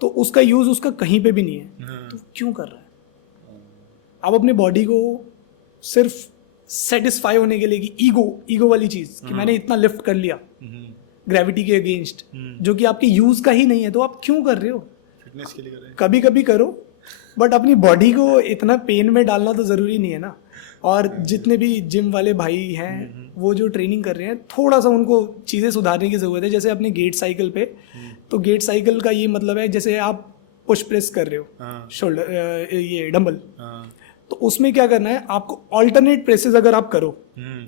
तो उसका यूज उसका कहीं पे भी नहीं है। तो क्यों कर रहा है? आप अपने बॉडी को सिर्फ सेटिस्फाई होने के लिए कि ईगो वाली चीज कि मैंने इतना लिफ्ट कर लिया ग्रेविटी के अगेंस्ट, जो कि आपके यूज का ही नहीं है, तो आप क्यों कर रहे हो? फिटनेस के लिए कर रहे हैं। कभी कभी करो, बट अपनी बॉडी को इतना पेन में डालना तो ज़रूरी नहीं है ना। और जितने भी जिम वाले भाई हैं वो जो ट्रेनिंग कर रहे हैं, थोड़ा सा उनको चीज़ें सुधारने की ज़रूरत है। जैसे अपने गेट साइकिल पे, तो गेट साइकिल का ये मतलब है जैसे आप पुश प्रेस कर रहे हो शोल्डर ये डंबल, तो उसमें क्या करना है आपको, ऑल्टरनेट प्रेसेस अगर आप करो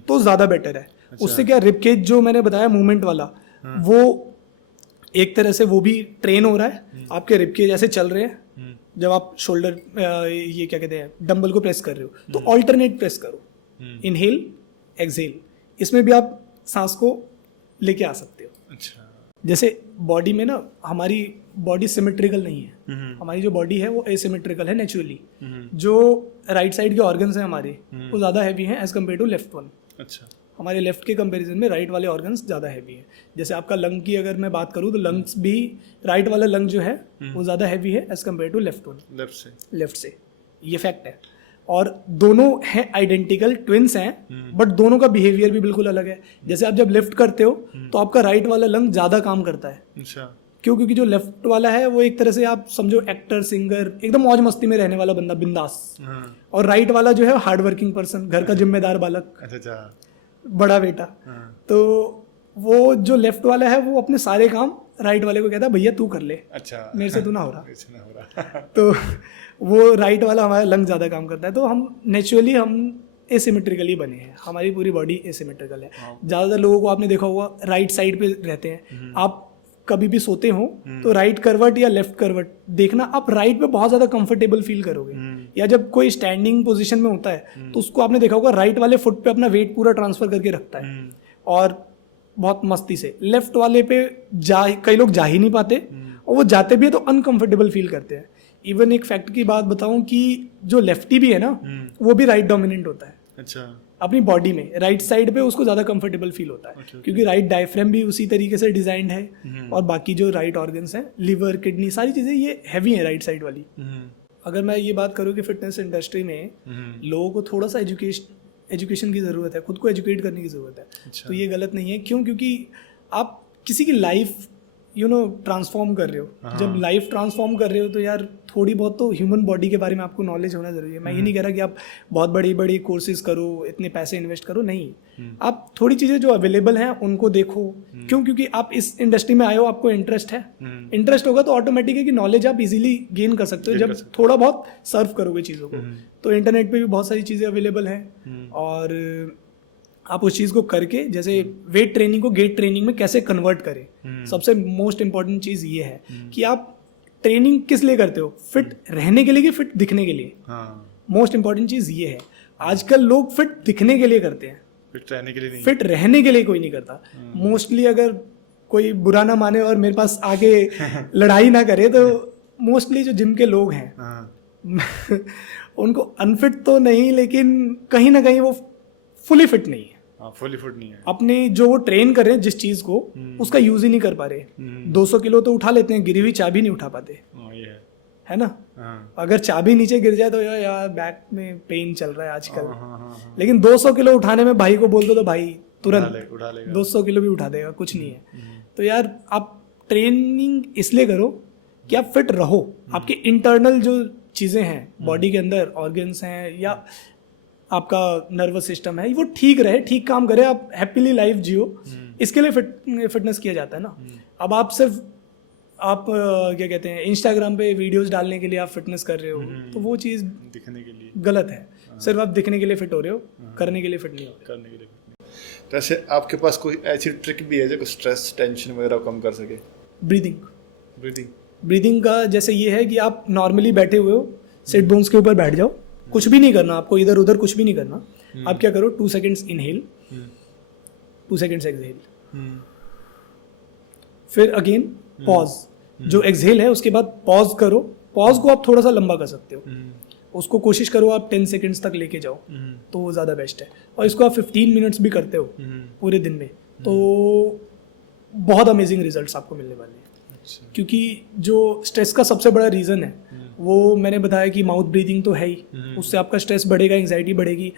तो ज़्यादा बेटर है। उससे क्या रिब केज जो मैंने बताया मूवमेंट वाला, वो एक तरह से वो भी ट्रेन हो रहा है। आपके रिब केज ऐसे चल रहे हैं जब आप शोल्डर ये क्या कहते हैं डंबल को प्रेस कर रहे हो। तो ऑल्टरनेट प्रेस करो, इनहेल एक्सहेल, इसमें भी आप सांस को लेके आ सकते हो। अच्छा, जैसे बॉडी में ना, हमारी बॉडी सिमेट्रिकल नहीं है। हमारी जो बॉडी है वो एसिमेट्रिकल है नेचुरली। जो राइट साइड के ऑर्गन्स हैं हमारे वो ज़्यादा हैवी हैं as compare to left one. अच्छा, हमारे लेफ्ट के कंपैरिजन में राइट वाले ऑर्गन्स ज़्यादा हैवी है। जैसे आपका लंग की अगर मैं बात करूँ तो लंग्स भी, राइट वाला लंग जो है वो ज़्यादा हैवी है as compare to left one, left से। ये फैक्ट है। और दोनों हैं आइडेंटिकल, ट्विंस हैं, बट दोनों का बिहेवियर भी बिल्कुल अलग है। जैसे आप जब लिफ्ट करते हो तो आपका राइट वाला लंग ज़्यादा काम करता है। अच्छा। क्यों? क्योंकि जो लेफ्ट वाला है वो एक तरह से आप समझो एक्टर, सिंगर, एकदम मौज मस्ती में रहने वाला बंदा, बिंदास। और राइट वाला जो है हार्ड वर्किंग पर्सन, घर का जिम्मेदार बालक, अच्छा, बड़ा बेटा। तो वो जो लेफ्ट वाला है वो अपने सारे काम राइट वाले को कहता है भैया तू कर ले, अच्छा, मेरे से तू ना हो रहा। तो वो राइट वाला हमारा लंग ज़्यादा काम करता है। तो हम नेचुरली हम एसिमेट्रिकली बने हैं, हमारी पूरी बॉडी एसिमेट्रिकल है। ज़्यादातर लोगों को आपने देखा होगा राइट साइड पे रहते हैं। आप कभी भी सोते हो तो राइट करवट या लेफ्ट करवट देखना, आप राइट पे बहुत ज़्यादा कंफर्टेबल फील करोगे। या जब कोई स्टैंडिंग पोजीशन में होता है तो उसको आपने देखा होगा राइट वाले फुट पे अपना वेट पूरा ट्रांसफर करके रखता है और बहुत मस्ती से। लेफ्ट वाले पे कई लोग जा ही नहीं पाते, और वो जाते भी है तो अनकंफर्टेबल फील करते हैं। इवन एक फैक्ट की बात बताऊं कि जो लेफ्टी भी है ना वो भी राइट डोमिनेंट होता है। अच्छा। अपनी बॉडी में राइट साइड पे उसको ज़्यादा कंफर्टेबल फील होता है। अच्छा। क्योंकि राइट डायफ्रेम भी उसी तरीके से डिजाइंड है और बाकी जो राइट ऑर्गन्स हैं, लिवर, किडनी, सारी चीज़ें ये हैवी हैं राइट साइड वाली। अगर मैं ये बात करूँ कि फिटनेस इंडस्ट्री में लोगों को थोड़ा सा एजुकेशन की ज़रूरत है, खुद को एजुकेट करने की ज़रूरत है। अच्छा। तो ये गलत नहीं है। क्यों? क्योंकि आप किसी की लाइफ ट्रांसफॉर्म कर रहे हो। जब लाइफ ट्रांसफॉर्म कर रहे हो तो यार थोड़ी बहुत तो ह्यूमन बॉडी के बारे में आपको नॉलेज होना जरूरी है। मैं ये नहीं कह रहा कि आप बहुत बड़ी बड़ी कोर्सेज करो, इतने पैसे इन्वेस्ट करो, नहीं। आप थोड़ी चीज़ें जो अवेलेबल हैं उनको देखो। क्यों? क्योंकि आप इस इंडस्ट्री में आए हो, आपको इंटरेस्ट है। इंटरेस्ट होगा तो ऑटोमेटिक है कि नॉलेज आप इजीली गेन कर सकते हो जब थोड़ा बहुत सर्व करोगे चीज़ों को। तो इंटरनेट पे भी बहुत सारी चीज़ें अवेलेबल हैं और आप उस चीज़ को करके, जैसे वेट ट्रेनिंग को गेट ट्रेनिंग में कैसे कन्वर्ट करें। सबसे मोस्ट इंपॉर्टेंट चीज़ ये है कि आप ट्रेनिंग किस लिए करते हो, फिट रहने के लिए कि फिट दिखने के लिए। मोस्ट इंपॉर्टेंट चीज़ ये है। आजकल लोग फिट दिखने के लिए करते हैं, फिट रहने के लिए नहीं। फिट रहने के लिए कोई नहीं करता। मोस्टली अगर कोई बुरा ना माने और मेरे पास आगे लड़ाई ना करे तो मोस्टली जो जिम के लोग हैं उनको अनफिट तो नहीं, लेकिन कहीं ना कहीं वो फुली फिट नहीं है। फुली फिट नहीं है। अपने जो वो ट्रेन कर रहे हैं जिस चीज को, उसका यूज ही नहीं कर पा रहे। 200 किलो तो उठा लेते हैं, गिरी हुई चाबी नहीं उठा पाते, ये है ना। अगर चाबी नीचे गिर जाए तो यार बैक में पेन चल रहा है आजकल। लेकिन 200 किलो उठाने में भाई को बोल दो तो भाई तुरंत उठा लेगा, 200 किलो भी उठा देगा, कुछ नहीं है। तो यार आप ट्रेनिंग इसलिए करो कि आप फिट रहो। आपके इंटरनल जो चीजें हैं बॉडी के अंदर, ऑर्गन्स हैं या आपका नर्वस सिस्टम है, वो ठीक रहे, ठीक काम करे, आप हैप्पीली लाइफ जियो। इसके लिए फिटनेस किया जाता है ना। अब आप सिर्फ क्या कहते हैं, इंस्टाग्राम पे वीडियोस डालने के लिए आप फिटनेस कर रहे हो तो वो चीज़ दिखने के लिए गलत है। सिर्फ आप दिखने के लिए फिट हो रहे हो, करने के लिए फिट नहीं हो रहे। करने के लिए तो ऐसे आपके पास कोई ऐसी ट्रिक भी है जो स्ट्रेस, टेंशन वगैरह कम कर सके? ब्रीदिंग का जैसे ये है कि आप नॉर्मली बैठे हुए हो, सिट बोन्स के ऊपर बैठ जाओ, कुछ भी नहीं करना आपको, इधर उधर कुछ भी नहीं करना। आप क्या करो, 2 सेकेंड्स इनहेल, 2 सेकेंड्स एक्सहेल, फिर अगेन पॉज। जो एक्सहेल है उसके बाद पॉज करो। पॉज को आप थोड़ा सा लंबा कर सकते हो, उसको कोशिश करो आप 10 सेकेंड्स तक लेके जाओ तो वो ज़्यादा बेस्ट है। और इसको आप 15 मिनट्स भी करते हो पूरे दिन में तो बहुत अमेजिंग रिजल्ट्स आपको मिलने वाले हैं। क्योंकि जो स्ट्रेस का सबसे बड़ा रीज़न है वो मैंने बताया कि माउथ ब्रीदिंग तो है ही, उससे आपका स्ट्रेस बढ़ेगा, एंग्जाइटी बढ़ेगी,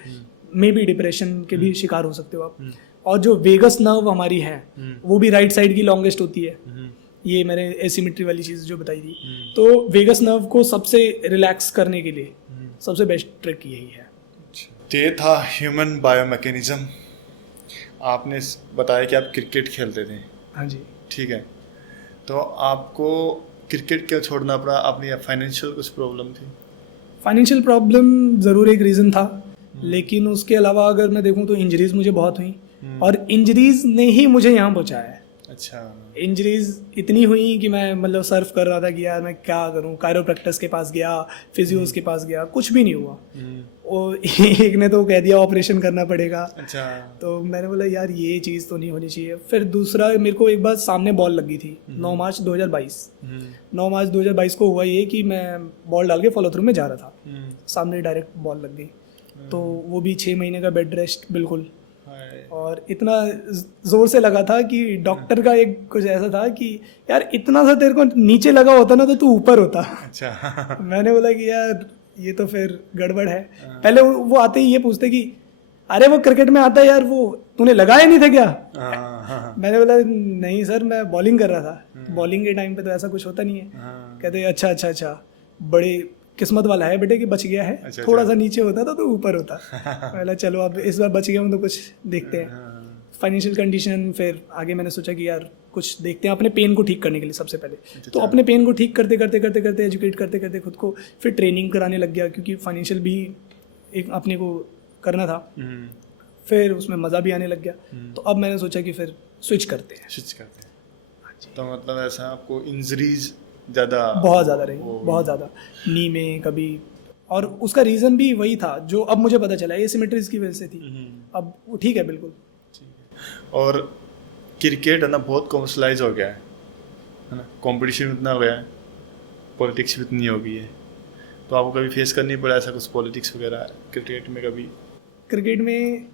मे बी डिप्रेशन के भी शिकार हो सकते हो आप। और जो वेगस नर्व हमारी है वो भी राइट साइड की लॉन्गेस्ट होती है। ये मैंने एसिमेट्री वाली चीज़ जो बताई थी। तो वेगस नर्व को सबसे रिलैक्स करने के लिए सबसे बेस्ट ट्रिक यही है। ये था ह्यूमन बायोमैकेनिज्म। आपने बताया कि आप क्रिकेट खेलते थे। हाँ जी। ठीक है, तो आपको क्रिकेट क्यों छोड़ना पड़ा? अपनी फाइनेंशियल कुछ प्रॉब्लम थी? फाइनेंशियल प्रॉब्लम ज़रूर एक रीज़न था, लेकिन उसके अलावा अगर मैं देखूं तो इंजरीज मुझे बहुत हुई और इंजरीज ने ही मुझे यहाँ पहुँचाया है। अच्छा। इंजरीज इतनी हुई कि मैं मतलब सर्व कर रहा था कि यार मैं क्या करूं, कायरोप्रैक्टिस के पास गया, फिजियोस के पास गया, कुछ भी नहीं हुआ। और एक ने तो कह दिया ऑपरेशन करना पड़ेगा। अच्छा। तो मैंने बोला यार ये चीज़ तो नहीं होनी चाहिए। फिर दूसरा मेरे को एक बार सामने बॉल लग गई थी 9 मार्च 2022। 9 मार्च 2022 को हुआ ये कि मैं बॉल डाल के फॉलो थ्रू में जा रहा था, सामने डायरेक्ट बॉल लग गई। तो वो भी 6 महीने का बेड रेस्ट बिल्कुल। और इतना जोर से लगा था कि डॉक्टर का एक कुछ ऐसा था कि यार इतना सा तेरे को नीचे लगा होता ना तो तू ऊपर होता। अच्छा। मैंने बोला कि यार ये तो फिर गड़बड़ है। पहले वो आते ही ये पूछते कि अरे वो क्रिकेट में आता है यार, वो तूने लगाया नहीं था क्या? मैंने बोला नहीं सर, मैं बॉलिंग कर रहा था। बॉलिंग के टाइम पे तो ऐसा कुछ होता नहीं है। कहते अच्छा अच्छा अच्छा, बड़ी किस्मत वाला है बेटे कि बच गया है। अच्छा, थोड़ा सा नीचे होता तो ऊपर होता। बोला चलो अब इस बार बच गया हूँ तो कुछ देखते हैं। फाइनेंशियल कंडीशन, फिर आगे मैंने सोचा कि यार कुछ देखते हैं अपने पेन को ठीक करने के लिए सबसे पहले। तो अपने पेन को ठीक करते करते करते करते एजुकेट करते करते खुद को फिर ट्रेनिंग कराने लग गया, क्योंकि फाइनेंशियल भी एक अपने को करना था। फिर उसमें मज़ा भी आने लग गया। तो अब मैंने सोचा कि फिर स्विच करते हैं। तो मतलब ऐसा आपको इंजरीज ज़्यादा, बहुत ज़्यादा रही, बहुत ज़्यादा नी में कभी। और उसका रीज़न भी वही था जो अब मुझे पता चला, एसिमेट्रीज की वजह से थी। अब वो ठीक है बिल्कुल। और क्रिकेट है ना बहुत कॉमर्शलाइज हो गया है ना, कंपटीशन इतना हो गया है, पॉलिटिक्स भी इतनी हो गई है। तो आपको कभी फेस करनी पड़ा ऐसा कुछ पॉलिटिक्स वगैरह क्रिकेट में कभी? क्रिकेट में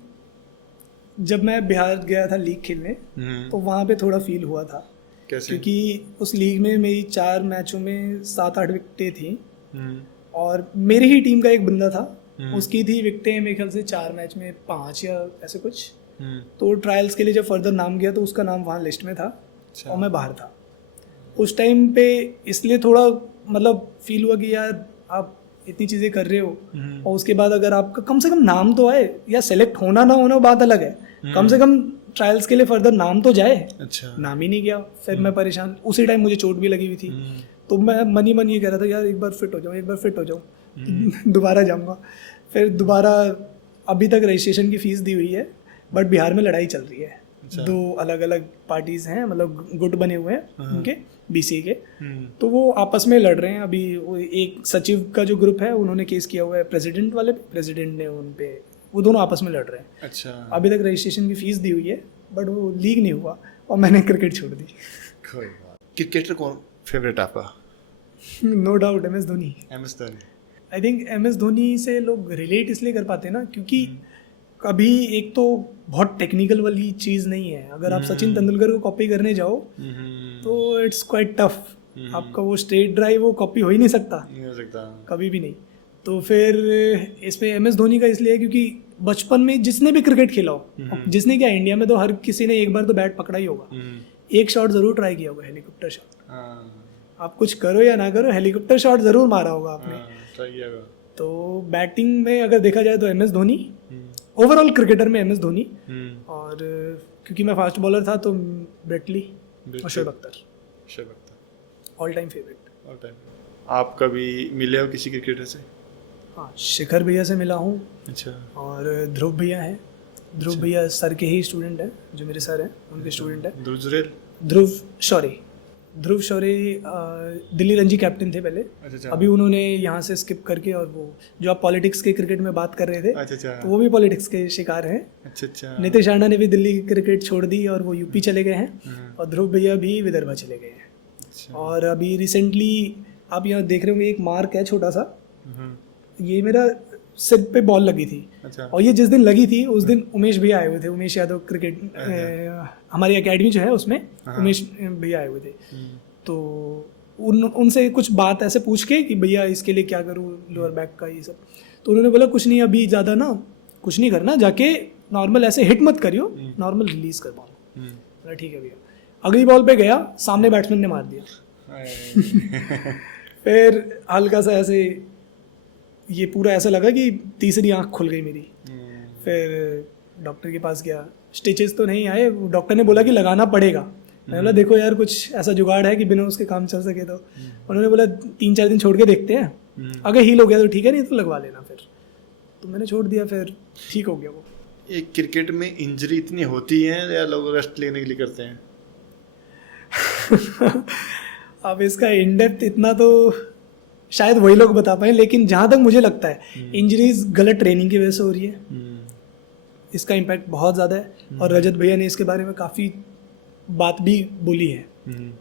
जब मैं बिहार गया था लीग खेलने, तो वहाँ पे थोड़ा फील हुआ था। कैसे? क्योंकि उस लीग में मेरी 4 मैचों में 7-8 विकेटें थी। और मेरी ही टीम का एक बंदा था, उसकी थी विकेटें मेरे ख्याल से 4 मैच में 5 या ऐसे कुछ। तो ट्रायल्स के लिए जब फर्दर नाम गया तो उसका नाम वहाँ लिस्ट में था। और मैं बाहर था उस टाइम पे, इसलिए थोड़ा मतलब फील हुआ कि यार आप इतनी चीज़ें कर रहे हो और उसके बाद अगर आपका कम से कम नाम तो आए, या सेलेक्ट होना ना होना बात अलग है, कम से कम ट्रायल्स के लिए फर्दर नाम तो जाए। अच्छा। नाम ही नहीं गया। फिर मैं परेशान, उसी टाइम मुझे चोट भी लगी हुई थी। तो मैं मन ही मन ये कह रहा था यार एक बार फिट हो जाऊँ, एक बार फिट हो जाऊँ, दोबारा जाऊँगा। फिर दोबारा अभी तक रजिस्ट्रेशन की फ़ीस दी हुई है, बट बिहार में लड़ाई चल रही है। 2 अलग अलग पार्टीज़ हैं, मतलब गुट बने हुए हैं उनके BCA के। तो वो आपस में लड़ रहे हैं। अभी वो एक सचिव का जो ग्रुप है उन्होंने केस किया हुआ है प्रेसिडेंट वाले पे, प्रेसिडेंट ने उन पे, वो दोनों आपस में लड़ रहे हैं। अच्छा। अभी तक रजिस्ट्रेशन की फ़ीस दी हुई है, बट वो लीग नहीं हुआ और मैंने क्रिकेट छोड़ दी। कोई बात। क्रिकेटर कौन फेवरेट आपका? No doubt MS Dhoni. MS Dhoni. I think MS Dhoni से लोग रिलेट इसलिए कर पाते हैं ना, क्योंकि कभी एक तो बहुत टेक्निकल वाली चीज़ नहीं है। अगर आप सचिन तेंदुलकर को कॉपी करने जाओ तो इट्स क्वाइट टफ। आपका वो स्ट्रेट ड्राइव वो कॉपी हो ही नहीं सकता कभी भी नहीं। तो फिर इसमें MS धोनी का इसलिए है क्योंकि बचपन में जिसने भी क्रिकेट खेला हो, जिसने क्या इंडिया में तो हर किसी ने एक बार तो बैट पकड़ा ही होगा, एक शॉट ज़रूर ट्राई किया होगा, हेलीकॉप्टर शॉट। आप कुछ करो या ना करो, हेलीकॉप्टर शॉट ज़रूर मारा होगा आपने। तो बैटिंग में अगर देखा जाए तो MS धोनी, ओवरऑल क्रिकेटर में MS धोनी। और क्योंकि मैं फास्ट बॉलर था तो ब्रेटली और Shoaib Akhtar all time favourite. आप कभी मिले हो किसी क्रिकेटर से? हाँ, शिखर भैया से मिला हूँ। अच्छा। और ध्रुव भैया हैं। ध्रुव भैया सर के ही स्टूडेंट हैं, जो मेरे सर हैं उनके स्टूडेंट हैं। ध्रुव शौरे दिल्ली रणजी कैप्टन थे पहले। अच्छा। अभी उन्होंने यहाँ से स्किप करके, और वो जो आप पॉलिटिक्स के क्रिकेट में बात कर रहे थे, अच्छा। तो वो भी पॉलिटिक्स के शिकार हैं। अच्छा। नीतीश राणा ने भी दिल्ली क्रिकेट छोड़ दी और वो यूपी चले गए हैं, और ध्रुव भैया भी विदर्भा चले गए हैं। अच्छा। और अभी रिसेंटली आप यहाँ देख रहे होंगे एक मार्क है छोटा सा, ये मेरा सिर पे बॉल लगी थी। अच्छा। और ये जिस दिन लगी थी उस दिन उमेश भैया आए हुए थे, उमेश यादव क्रिकेट हमारी एकेडमी जो है उसमें उमेश भैया आए हुए थे। तो उनसे कुछ बात ऐसे पूछ के कि भैया इसके लिए क्या करूँ, लोअर बैक का ये सब, तो उन्होंने बोला कुछ नहीं, अभी ज़्यादा ना कुछ नहीं करना, जाके नॉर्मल ऐसे हिट मत करियो, नॉर्मल रिलीज कर पाऊँ। बोला ठीक है भैया। अगली बॉल पे गया, सामने बैट्समैन ने मार दिया। फिर हल्का सा ऐसे ये पूरा ऐसा लगा कि तीसरी आंख खुल गई मेरी। फिर डॉक्टर के पास गया, स्टिचेस तो नहीं आए, डॉक्टर ने बोला कि लगाना पड़ेगा। मैंने बोला देखो यार कुछ ऐसा जुगाड़ है कि बिना उसके काम चल सके। तो उन्होंने बोला 3-4 दिन छोड़ के देखते हैं, अगर हील हो गया तो ठीक है, नहीं तो लगवा लेना। फिर तो मैंने छोड़ दिया, फिर ठीक हो गया वो। एक क्रिकेट में इंजरी इतनी होती है या लोग रेस्ट लेने के लिए करते हैं? अब इसका इन डेप्थ इतना तो शायद वही लोग बता पाए, लेकिन जहाँ तक मुझे लगता है इंजरीज गलत ट्रेनिंग की वजह से हो रही है। इसका इम्पैक्ट बहुत ज़्यादा है। और रजत भैया ने इसके बारे में काफ़ी बात भी बोली है।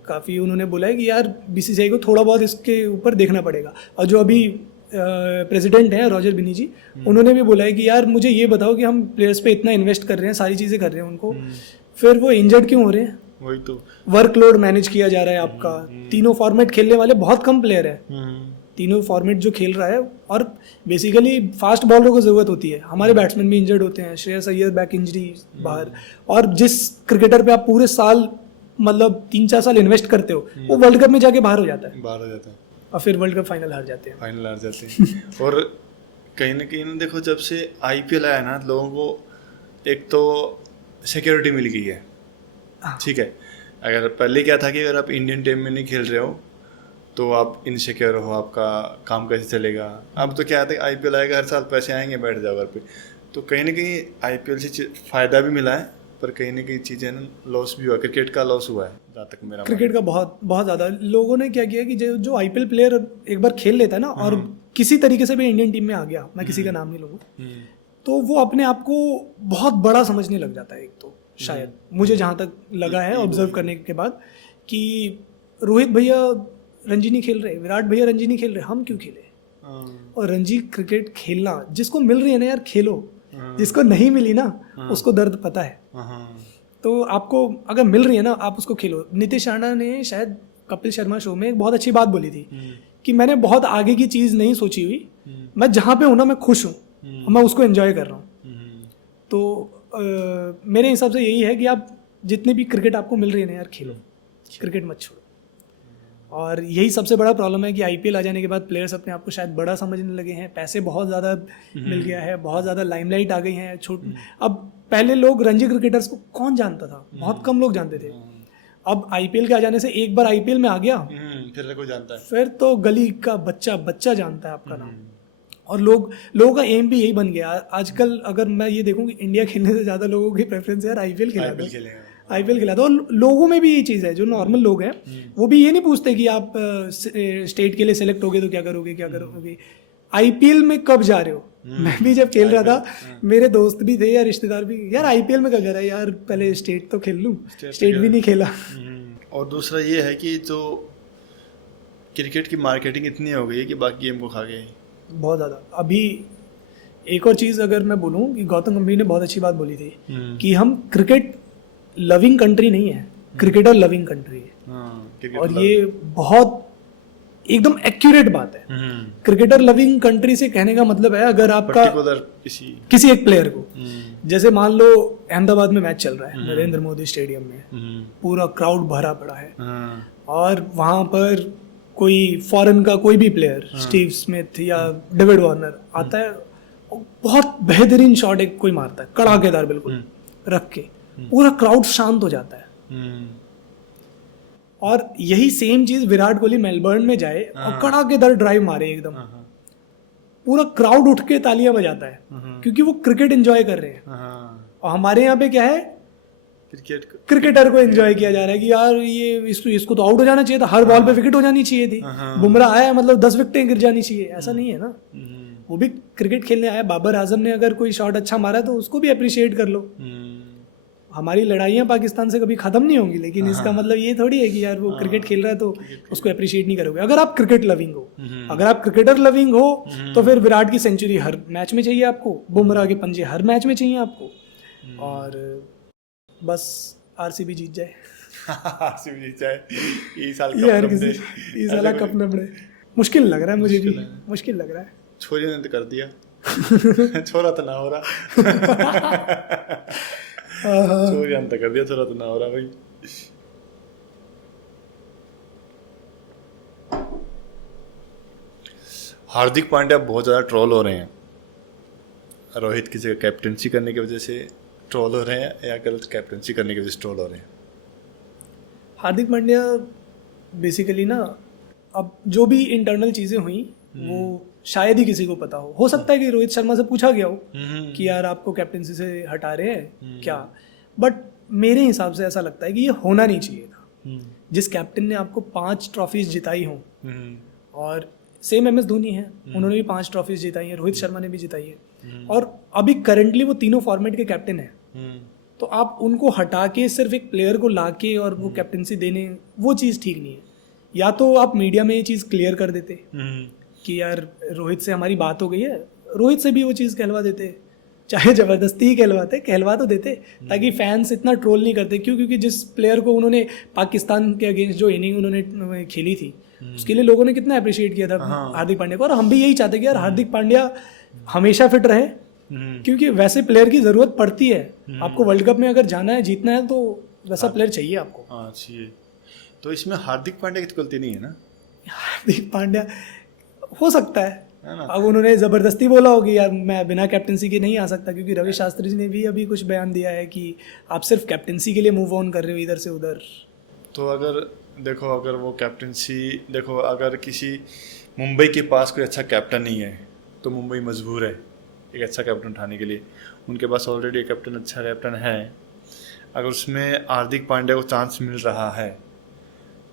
काफ़ी उन्होंने बोला है कि यार BCCI को थोड़ा बहुत इसके ऊपर देखना पड़ेगा। और जो अभी प्रेसिडेंट हैं रॉजर बिनी जी, उन्होंने भी बोला है कि यार मुझे ये बताओ कि हम प्लेयर्स पे इतना इन्वेस्ट कर रहे हैं, सारी चीज़ें कर रहे हैं उनको, फिर वो इंजर्ड क्यों हो रहे हैं? वही तो वर्कलोड मैनेज किया जा रहा है आपका, तीनों फॉर्मेट खेलने वाले बहुत कम प्लेयर हैं, तीनों फॉर्मेट जो खेल रहा है, और बेसिकली फास्ट बॉलरों को ज़रूरत होती है, हमारे बैट्समैन भी इंजर्ड होते हैं, श्रेयस अय्यर बैक इंजरी बाहर, और जिस क्रिकेटर पे आप पूरे साल मतलब 3-4 साल इन्वेस्ट करते हो वो वर्ल्ड कप में जाके बाहर हो जाता है, और फिर वर्ल्ड कप फाइनल हार जाते हैं। और कहीं ना देखो जब से आईपीएल आया ना, लोगों को एक तो सिक्योरिटी मिल गई है, ठीक है। अगर पहले क्या था कि अगर आप इंडियन टीम में नहीं खेल रहे हो तो आप इनसिक्योर हो, आपका काम कैसे चलेगा। अब तो क्या है, आईपीएल आएगा, हर साल पैसे आएंगे, बैठ जाओ घर पे। तो कहीं ना कहीं आईपीएल से फ़ायदा भी मिला है, पर कहीं ना कहीं चीज़ें ना लॉस भी हुआ, क्रिकेट का लॉस हुआ है जहाँ तक मेरा क्रिकेट का बहुत बहुत ज़्यादा। लोगों ने क्या किया कि जो आईपीएल प्लेयर एक बार खेल लेता है ना, और किसी तरीके से भी इंडियन टीम में आ गया, मैं किसी का नाम नहीं लूँगा, तो वो अपने आप को बहुत बड़ा समझने लग जाता है। एक तो शायद मुझे जहाँ तक लगा है ऑब्जर्व करने के बाद, कि रोहित भैया रणजी नहीं खेल रहे, विराट भैया रणजी नहीं खेल रहे, हम क्यों खेले? और रणजी क्रिकेट खेलना जिसको मिल रही है ना यार, खेलो, जिसको नहीं मिली ना उसको दर्द पता है। तो आपको अगर मिल रही है ना, आप उसको खेलो। नीतीश राणा ने शायद कपिल शर्मा शो में एक बहुत अच्छी बात बोली थी कि मैंने बहुत आगे की चीज़ नहीं सोची हुई, मैं जहाँ पे हूँ ना मैं खुश हूँ, मैं उसको एंजॉय कर रहा हूँ। तो मेरे हिसाब से यही है कि आप जितनी भी क्रिकेट आपको मिल रही है ना यार, खेलो, क्रिकेट मत छोड़ो। और यही सबसे बड़ा प्रॉब्लम है कि आईपीएल आ जाने के बाद प्लेयर्स अपने आप को शायद बड़ा समझने लगे हैं, पैसे बहुत ज़्यादा मिल गया है, बहुत ज़्यादा लाइमलाइट आ गई है। अब पहले लोग रणजी क्रिकेटर्स को कौन जानता था, बहुत कम लोग जानते थे। अब आईपीएल के आ जाने से एक बार आईपीएल में आ गया फिर कोई जानता है, फिर तो गली का बच्चा जानता है आपका नाम। और लोगों का एम भी यही बन गया आजकल। अगर मैं ये देखूँ कि इंडिया खेलने से ज़्यादा लोगों की प्रेफरेंस है यार आईपीएल खिला दो। और लोगों में भी ये चीज़ है, जो नॉर्मल लोग हैं वो भी ये नहीं पूछते कि आप स्टेट के लिए सेलेक्ट होगे तो क्या करोगे। आईपीएल में कब जा रहे हो? मैं भी जब खेल रहा था, मेरे दोस्त भी थे या रिश्तेदार भी, यार आईपीएल में क्या कर रहा है यार, पहले स्टेट तो खेल लूँ, स्टेट भी नहीं खेला। और दूसरा ये है कि जो क्रिकेट की मार्केटिंग इतनी हो गई है कि बाकी गेम को खा गए बहुत ज़्यादा। अभी एक और चीज़ अगर मैं बोलूँ कि गौतम गंभीर ने बहुत अच्छी बात बोली थी कि हम क्रिकेट लविंग कंट्री नहीं है, क्रिकेटर लविंग कंट्री है। और ये बहुत एकदम एक्यूरेट बात है। क्रिकेटर लविंग कंट्री से कहने का मतलब है, अगर आपका किसी एक प्लेयर को, जैसे मान लो अहमदाबाद में मैच चल रहा है नरेंद्र मोदी स्टेडियम में, पूरा क्राउड भरा पड़ा है, और वहाँ पर कोई फॉरेन का कोई भी प्लेयर, स्टीव स्मिथ या डेविड वार्नर आता है, बहुत बेहतरीन शॉट एक कोई मारता है, कड़ाकेदार बिल्कुल रख के, पूरा क्राउड शांत हो जाता है। और यही सेम चीज विराट कोहली मेलबर्न में जाए और कड़ाकेदार ड्राइव मारे एकदम, पूरा क्राउड उठ के तालियां बजाता है, क्योंकि वो क्रिकेट एंजॉय कर रहे हैं। और हमारे यहाँ पे क्या है, क्रिकेटर को एंजॉय किया जा रहा है कि यार ये इसको तो आउट हो जाना चाहिए था, हर बॉल पे विकेट हो जानी चाहिए थी, बुमराह आया मतलब 10 विकेटें गिर जानी चाहिए, ऐसा नहीं है ना। वो भी क्रिकेट खेलने आया, बाबर आजम ने अगर कोई शॉट अच्छा मारा तो उसको भी अप्रिशिएट कर लो। हमारी लड़ाइयाँ पाकिस्तान से कभी खत्म नहीं होंगी, लेकिन इसका मतलब ये थोड़ी है कि यार वो क्रिकेट खेल रहा है तो उसको अप्रिशिएट नहीं करोगे। अगर आप क्रिकेट लविंग हो, अगर आप क्रिकेटर लविंग हो, तो फिर विराट की सेंचुरी हर मैच में चाहिए आपको, बुमराह के पंजे हर मैच में चाहिए आपको, और बस आरसीबी जीत जाए। आरसीबी जीत जाए, इस साल कप न पड़े। मुश्किल लग रहा है मुझे भी, मुश्किल लग रहा है। छोरी ने तो कर दिया, छोरा तो ना हो रहा, छोरी ने तो कर दिया, छोरा तो ना हो रहा भाई। हार्दिक पांड्या बहुत ज़्यादा ट्रोल हो रहे हैं, रोहित की जगह कैप्टनसी करने की वजह से ट्रोल हो रहे हैं, या गलत कैप्टनसी करने की वजह से ट्रोल हो रहे हैं। हार्दिक पांड्या बेसिकली ना, अब जो भी इंटरनल चीज़ें हुई वो शायद ही किसी को पता हो सकता है कि रोहित शर्मा से पूछा गया हो कि यार आपको कैप्टनसी से हटा रहे हैं क्या, बट मेरे हिसाब से ऐसा लगता है कि ये होना नहीं चाहिए था। जिस कैप्टन ने आपको 5 ट्रॉफीज जिताई हों, और सेम MS धोनी है, उन्होंने भी 5 ट्रॉफीज जिताई हैं, रोहित शर्मा ने भी जिताई है, और अभी करंटली वो तीनों फॉर्मेट के कैप्टन हैं, तो आप उनको हटा के सिर्फ एक प्लेयर को लाके और वो कैप्टनसी देने, वो चीज़ ठीक नहीं है। या तो आप मीडिया में ये चीज़ क्लियर कर देते कि यार रोहित से हमारी बात हो गई है, रोहित से भी वो चीज़ कहलवा देते, चाहे ज़बरदस्ती ही कहलवा तो देते, ताकि फैंस इतना ट्रोल नहीं करते। क्यों? क्योंकि जिस प्लेयर को उन्होंने पाकिस्तान के अगेंस्ट जो इनिंग उन्होंने खेली थी, उसके लिए लोगों ने कितना अप्रिशिएट किया था हार्दिक पांड्या को। और हम भी यही चाहते कि यार हार्दिक पांड्या हमेशा फिट रहे, क्योंकि वैसे प्लेयर की ज़रूरत पड़ती है। आपको वर्ल्ड कप में अगर जाना है, जीतना है, तो वैसा प्लेयर चाहिए आपको। हाँ चाहिए। तो इसमें हार्दिक पांड्या की तो गलती नहीं है ना? हार्दिक पांड्या हो सकता है ना? अब उन्होंने ज़बरदस्ती बोला होगी यार मैं बिना कैप्टनसी के नहीं आ सकता, क्योंकि रवि शास्त्री जी ने भी अभी कुछ बयान दिया है कि आप सिर्फ कैप्टनसी के लिए मूव ऑन कर रहे हो इधर से उधर। तो अगर देखो, अगर वो कैप्टनसी देखो, अगर किसी मुंबई के पास कोई अच्छा कैप्टन नहीं है तो मुंबई मजबूर है एक अच्छा कैप्टन उठाने के लिए। उनके पास ऑलरेडी एक कैप्टन, अच्छा कैप्टन है। अगर उसमें हार्दिक पांड्या को चांस मिल रहा है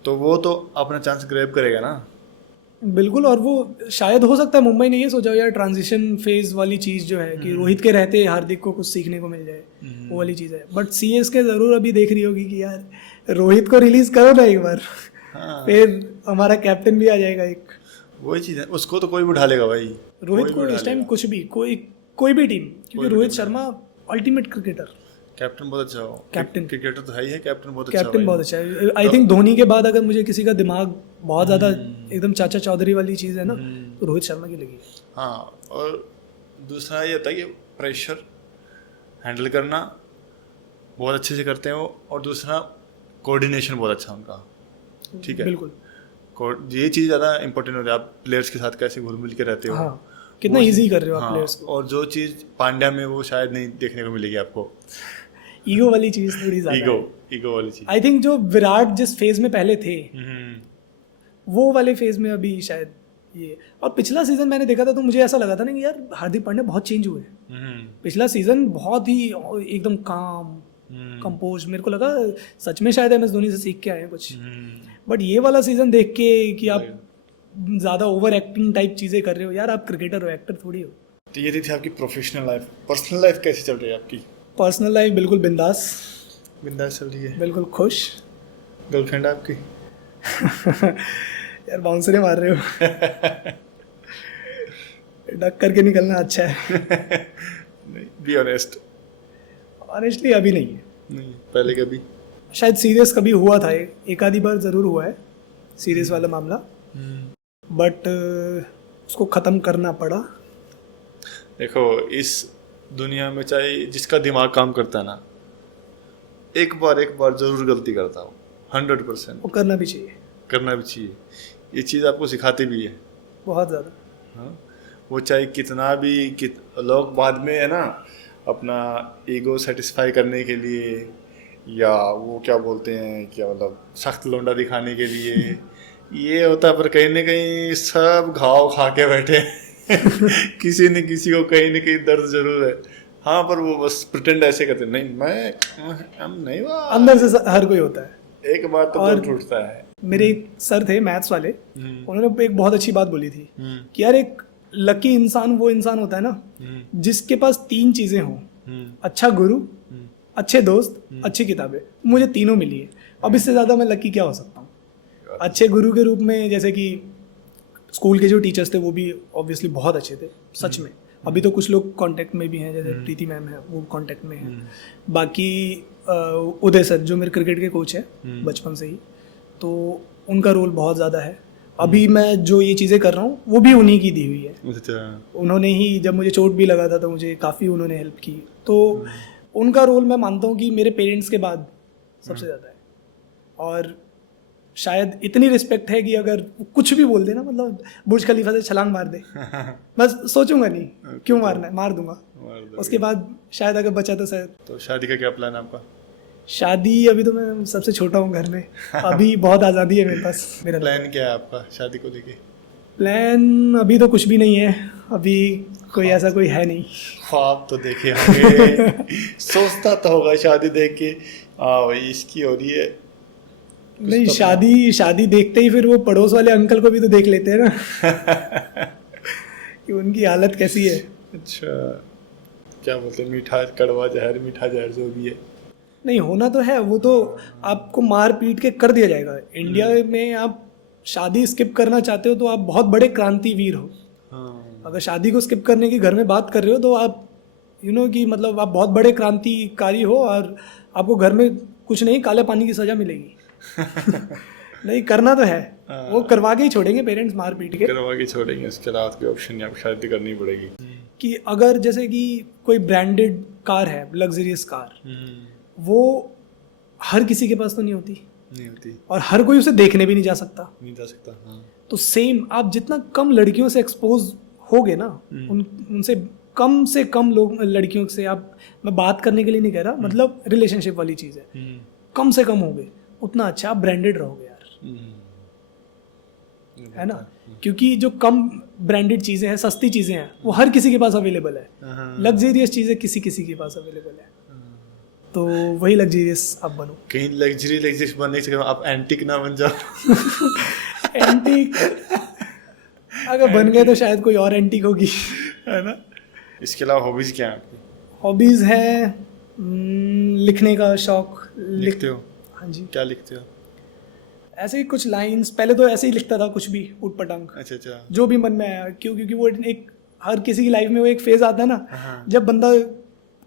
तो वो तो अपना चांस ग्रैब करेगा ना। बिल्कुल। और वो शायद हो सकता है मुंबई ने ये सोचा यार ट्रांजिशन फेज वाली चीज़ जो है कि रोहित के रहते हार्दिक को कुछ सीखने को मिल जाए, वो वाली चीज़ है। बट सीएसके ज़रूर अभी देख रही होगी कि यार रोहित को रिलीज करो ना एक बार। हाँ। फिर हमारा कैप्टन भी आ जाएगा एक। वही चीज़ है, उसको तो कोई भी उठा लेगा भाई। रोहित को इस टाइम कुछ भी कोई भी टीम, क्योंकि Rohit Sharma ultimate cricketer, captain बहुत अच्छा हो। कैप्टन क्रिकेटर तो है ही है, कैप्टन बहुत अच्छा कैप्टन बहुत अच्छा है। आई थिंक धोनी के बाद अगर मुझे किसी का दिमाग बहुत ज़्यादा एकदम चाचा चौधरी वाली चीज़ है ना, तो रोहित शर्मा की लगी। हाँ, और दूसरा ये होता है कि प्रेशर हैंडल करना बहुत अच्छे से करते हैं वो, और दूसरा कोऑर्डिनेशन बहुत अच्छा उनका। ठीक है, बिल्कुल। ये चीज़ ज़्यादा इंपॉर्टेंट होती है। आप प्लेयर्स के साथ कैसे घुल मिल के रहते हो। हाँ, कितना इजी कर रहे हो आप प्लेयर्स को। और जो चीज़ पांड्या में वो शायद नहीं देखने को मिलेगी आपको। ईगो वाली चीज़ थोड़ी ज़्यादा। ईगो वाली चीज़। आई थिंक जो विराट जिस फेज में पहले थे, वो वाले फेज में अभी शायद ये। और पिछला सीजन मैंने देखा था तो मुझे ऐसा लगा था ना कि यार हार्दिक पांड्या बहुत चेंज हुए। पिछला सीजन बहुत ही एकदम काम कंपोज, मेरे को लगा सच में शायद MS धोनी से सीख के आए हैं कुछ। बट ये वाला सीजन देख के कि आप ज़्यादा ओवर एक्टिंग टाइप चीज़ें कर रहे हो, यार आप क्रिकेटर हो, एक्टर थोड़ी हो। तो ये थी आपकी प्रोफेशनल लाइफ। पर्सनल लाइफ कैसी चल रही है आपकी? पर्सनल लाइफ बिल्कुल बिंदास चल रही है, बिल्कुल खुश। गर्लफ्रेंड आपकी? यार बाउंसरे मार रहे हो। डक करके निकलना अच्छा है। नहीं, बी ऑनेस्ट। ऑनेस्टली अभी नहीं है। नहीं, पहले कभी शायद सीरियस कभी हुआ था, एक आधी बार ज़रूर हुआ है सीरियस वाला मामला, बट उसको ख़त्म करना पड़ा। देखो, इस दुनिया में चाहे जिसका दिमाग काम करता है ना, एक बार जरूर गलती करता हूँ, 100%। वो करना भी चाहिए। ये चीज़ आपको सिखाती भी है बहुत ज़्यादा। हाँ, वो चाहे कितना भी लोग बाद में है ना अपना ईगो सेटिस्फाई करने के लिए, या वो क्या बोलते हैं, क्या मतलब सख्त लौंडा दिखाने के लिए ये होता है, पर कहीं ना कहीं सब घाव खा के बैठे किसी न किसी को कहीं ना कहीं दर्द जरूर है। हाँ, पर वो बस प्रिटेंड ऐसे करते, नहीं हम नहीं, वो अंदर से हर कोई होता है। एक बात तो बहुत टूटता है। मेरे एक सर थे मैथ्स वाले, उन्होंने एक बहुत अच्छी बात बोली थी कि यार एक लकी इंसान वो इंसान होता है ना जिसके पास 3 चीजें हों, अच्छा गुरु, अच्छे दोस्त, अच्छी किताबें। मुझे तीनों मिली है, अब इससे ज़्यादा मैं लकी क्या हो सकता हूँ। अच्छे गुरु के रूप में जैसे कि स्कूल के जो टीचर्स थे वो भी ऑब्वियसली बहुत अच्छे थे सच में। अभी तो कुछ लोग कांटेक्ट में भी हैं, जैसे प्रीति मैम है वो कांटेक्ट में हैं। बाकी उदय सर जो मेरे क्रिकेट के कोच हैं बचपन से ही, तो उनका रोल बहुत ज़्यादा है। अभी मैं जो ये चीज़ें कर रहा हूँ वो भी उन्हीं की दी हुई है। उन्होंने ही, जब मुझे चोट भी लगा था तो मुझे काफ़ी उन्होंने हेल्प की, तो उनका रोल मैं मानता हूँ कि मेरे पेरेंट्स के बाद सबसे ज़्यादा है। और शायद इतनी रिस्पेक्ट है कि अगर कुछ भी बोल देना, मतलब बुर्ज खलीफा से छलांग मार दे, बस सोचूंगा नहीं क्यों मारना है, मार दूंगा। उसके बाद शायद अगर बचा तो शायद। तो शादी का क्या प्लान है आपका? शादी अभी तो मैं सबसे छोटा हूँ घर में, अभी बहुत आज़ादी है मेरे पास। मेरा प्लान क्या है आपका शादी को लेके? प्लान अभी तो कुछ भी नहीं है, अभी कोई ऐसा कोई है नहीं। ख्वाब तो देखे होंगे, सोचता तो होगा शादी देख के, भाई इसकी हो रही है। नहीं, शादी देखते ही फिर वो पड़ोस वाले अंकल को भी तो देख लेते हैं ना कि उनकी हालत कैसी है। अच्छा, क्या बोलते हैं, मीठा कड़वा जहर, मीठा जहर जो भी है। नहीं, होना तो है, वो तो आपको मार पीट के कर दिया जाएगा। इंडिया में आप शादी स्किप करना चाहते हो तो आप बहुत बड़े क्रांतिवीर हो। हाँ अगर शादी को स्किप करने की घर में बात कर रहे हो तो आप कि मतलब आप बहुत बड़े क्रांतिकारी हो और आपको घर में कुछ नहीं काले पानी की सज़ा मिलेगी। नहीं, करना तो है, वो करवा के ही छोड़ेंगे पेरेंट्स मार पीट के। करवा के छोड़ेंगे, उसके अलावा कोई ऑप्शन नहीं, आपको शादी करनी पड़ेगी। कि अगर जैसे कि कोई ब्रांडेड कार है, लग्जरियस कार, वो हर किसी के पास तो नहीं होती और हर कोई उसे देखने भी नहीं जा सकता। हाँ। तो सेम आप जितना कम लड़कियों से एक्सपोज होगे ना, उनसे कम से कम लोग लड़कियों से आप, मैं बात करने के लिए नहीं कह रहा, मतलब रिलेशनशिप वाली चीज़ है, कम से कम होगे उतना अच्छा आप ब्रांडेड रहोगे यार, है ना। क्योंकि जो कम ब्रांडेड चीज़ें हैं, सस्ती चीज़ें हैं, वो हर किसी के पास अवेलेबल है। लग्जरियस चीज़ें किसी के पास अवेलेबल है, तो वही लग्जरियस आप बनो। कहीं लग्जरियस बनने के चक्कर में आप एंटिक ना बन जाओ। एंटिक अगर बन गए तो शायद कोई और एंटिक होगी, है ना। इसके अलावा हॉबीज क्या है आपकी? हॉबीज है लिखने का शौक। लिखते हो? हाँ जी। क्या लिखते हो? ऐसे ही कुछ लाइंस, पहले तो ऐसे ही लिखता था, कुछ भी उठ पटांग, अच्छा जो भी मन में आया। क्योंकि वो एक, हर किसी की लाइफ में वो एक फेज आता है ना, जब बंदा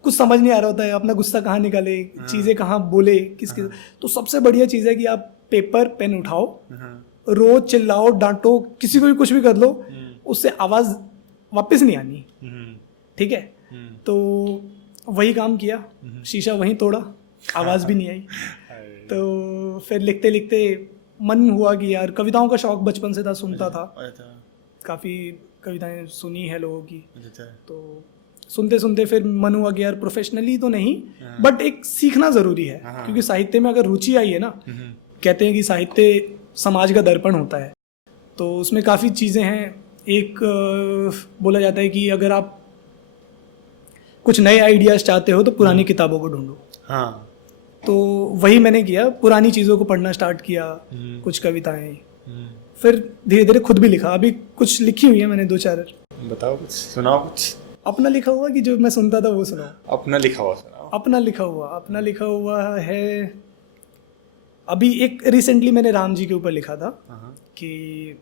कुछ समझ नहीं आ रहा होता है, अपना गुस्सा कहाँ निकाले, चीज़ें कहाँ बोले, किसके। तो सबसे बढ़िया चीज़ है कि आप पेपर पेन उठाओ, रोज चिल्लाओ, डांटो, किसी को भी कुछ भी कर लो, उससे आवाज़ वापस नहीं आनी, ठीक है। तो वही काम किया, शीशा वहीं तोड़ा, आवाज़ भी नहीं आई। तो फिर लिखते लिखते मन हुआ कि यार, कविताओं का शौक बचपन से था, सुनता था, काफ़ी कविताएं सुनी है लोगों की। तो सुनते सुनते फिर मन हुआ कि यार प्रोफेशनली तो नहीं, बट एक सीखना ज़रूरी है। क्योंकि साहित्य में अगर रुचि आई है ना, कहते हैं कि साहित्य समाज का दर्पण होता है, तो उसमें काफ़ी चीज़ें हैं। एक बोला जाता है कि अगर आप कुछ नए आइडियाज़ चाहते हो तो पुरानी किताबों को ढूंढो। हाँ, तो वही मैंने किया, पुरानी चीज़ों को पढ़ना स्टार्ट किया, कुछ कविताएं, फिर धीरे धीरे खुद भी लिखा। अभी कुछ लिखी हुई है मैंने, 2-4। बताओ कुछ, सुनाओ कुछ। अपना लिखा हुआ कि जो मैं सुनता था वो सुनाओ? अपना लिखा हुआ सुनाओ। अपना लिखा हुआ है। अभी एक रिसेंटली मैंने राम जी के ऊपर लिखा था कि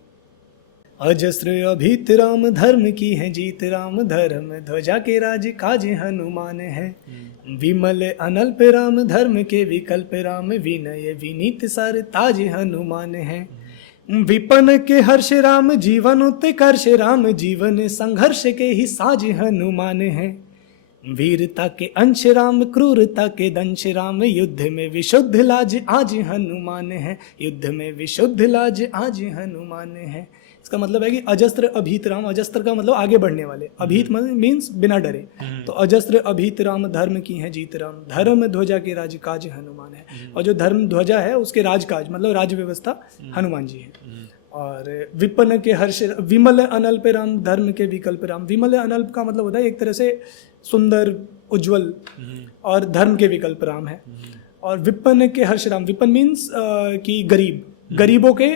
अजस्र अभित राम धर्म की है जीत, राम धर्म ध्वजा के राज काज हनुमान है। विमल अनल्प राम धर्म के विकल्प, राम विनय विनीत सार ताज हनुमान है। विपन के हर्ष राम जीवन उत्कर्ष, राम जीवन संघर्ष के ही साज हनुमान है। वीरता के अंश राम क्रूरता के दंश, राम युद्ध में विशुद्ध लाज आज हनुमान है। युद्ध में विशुद्ध लाज आज हनुमान है। इसका मतलब है कि अजस्त्र अभीत राम, अजस्त्र का मतलब आगे बढ़ने वाले, अभीत मीन्स बिना डरे। तो अजस्त्र अभीत राम धर्म की है जीत, राम धर्म ध्वजा के राज काज हनुमान है। और जो धर्म ध्वजा है उसके राजकाज मतलब राज व्यवस्था हनुमान जी है। और विपन के हर्ष, विमल अनल्प राम धर्म के विकल्प, राम विमल अनल्प का मतलब होता है एक तरह से सुंदर उज्जवल, और धर्म के विकल्प राम है। और विपन के हर्ष राम, विपन मीन्स कि गरीब, गरीबों के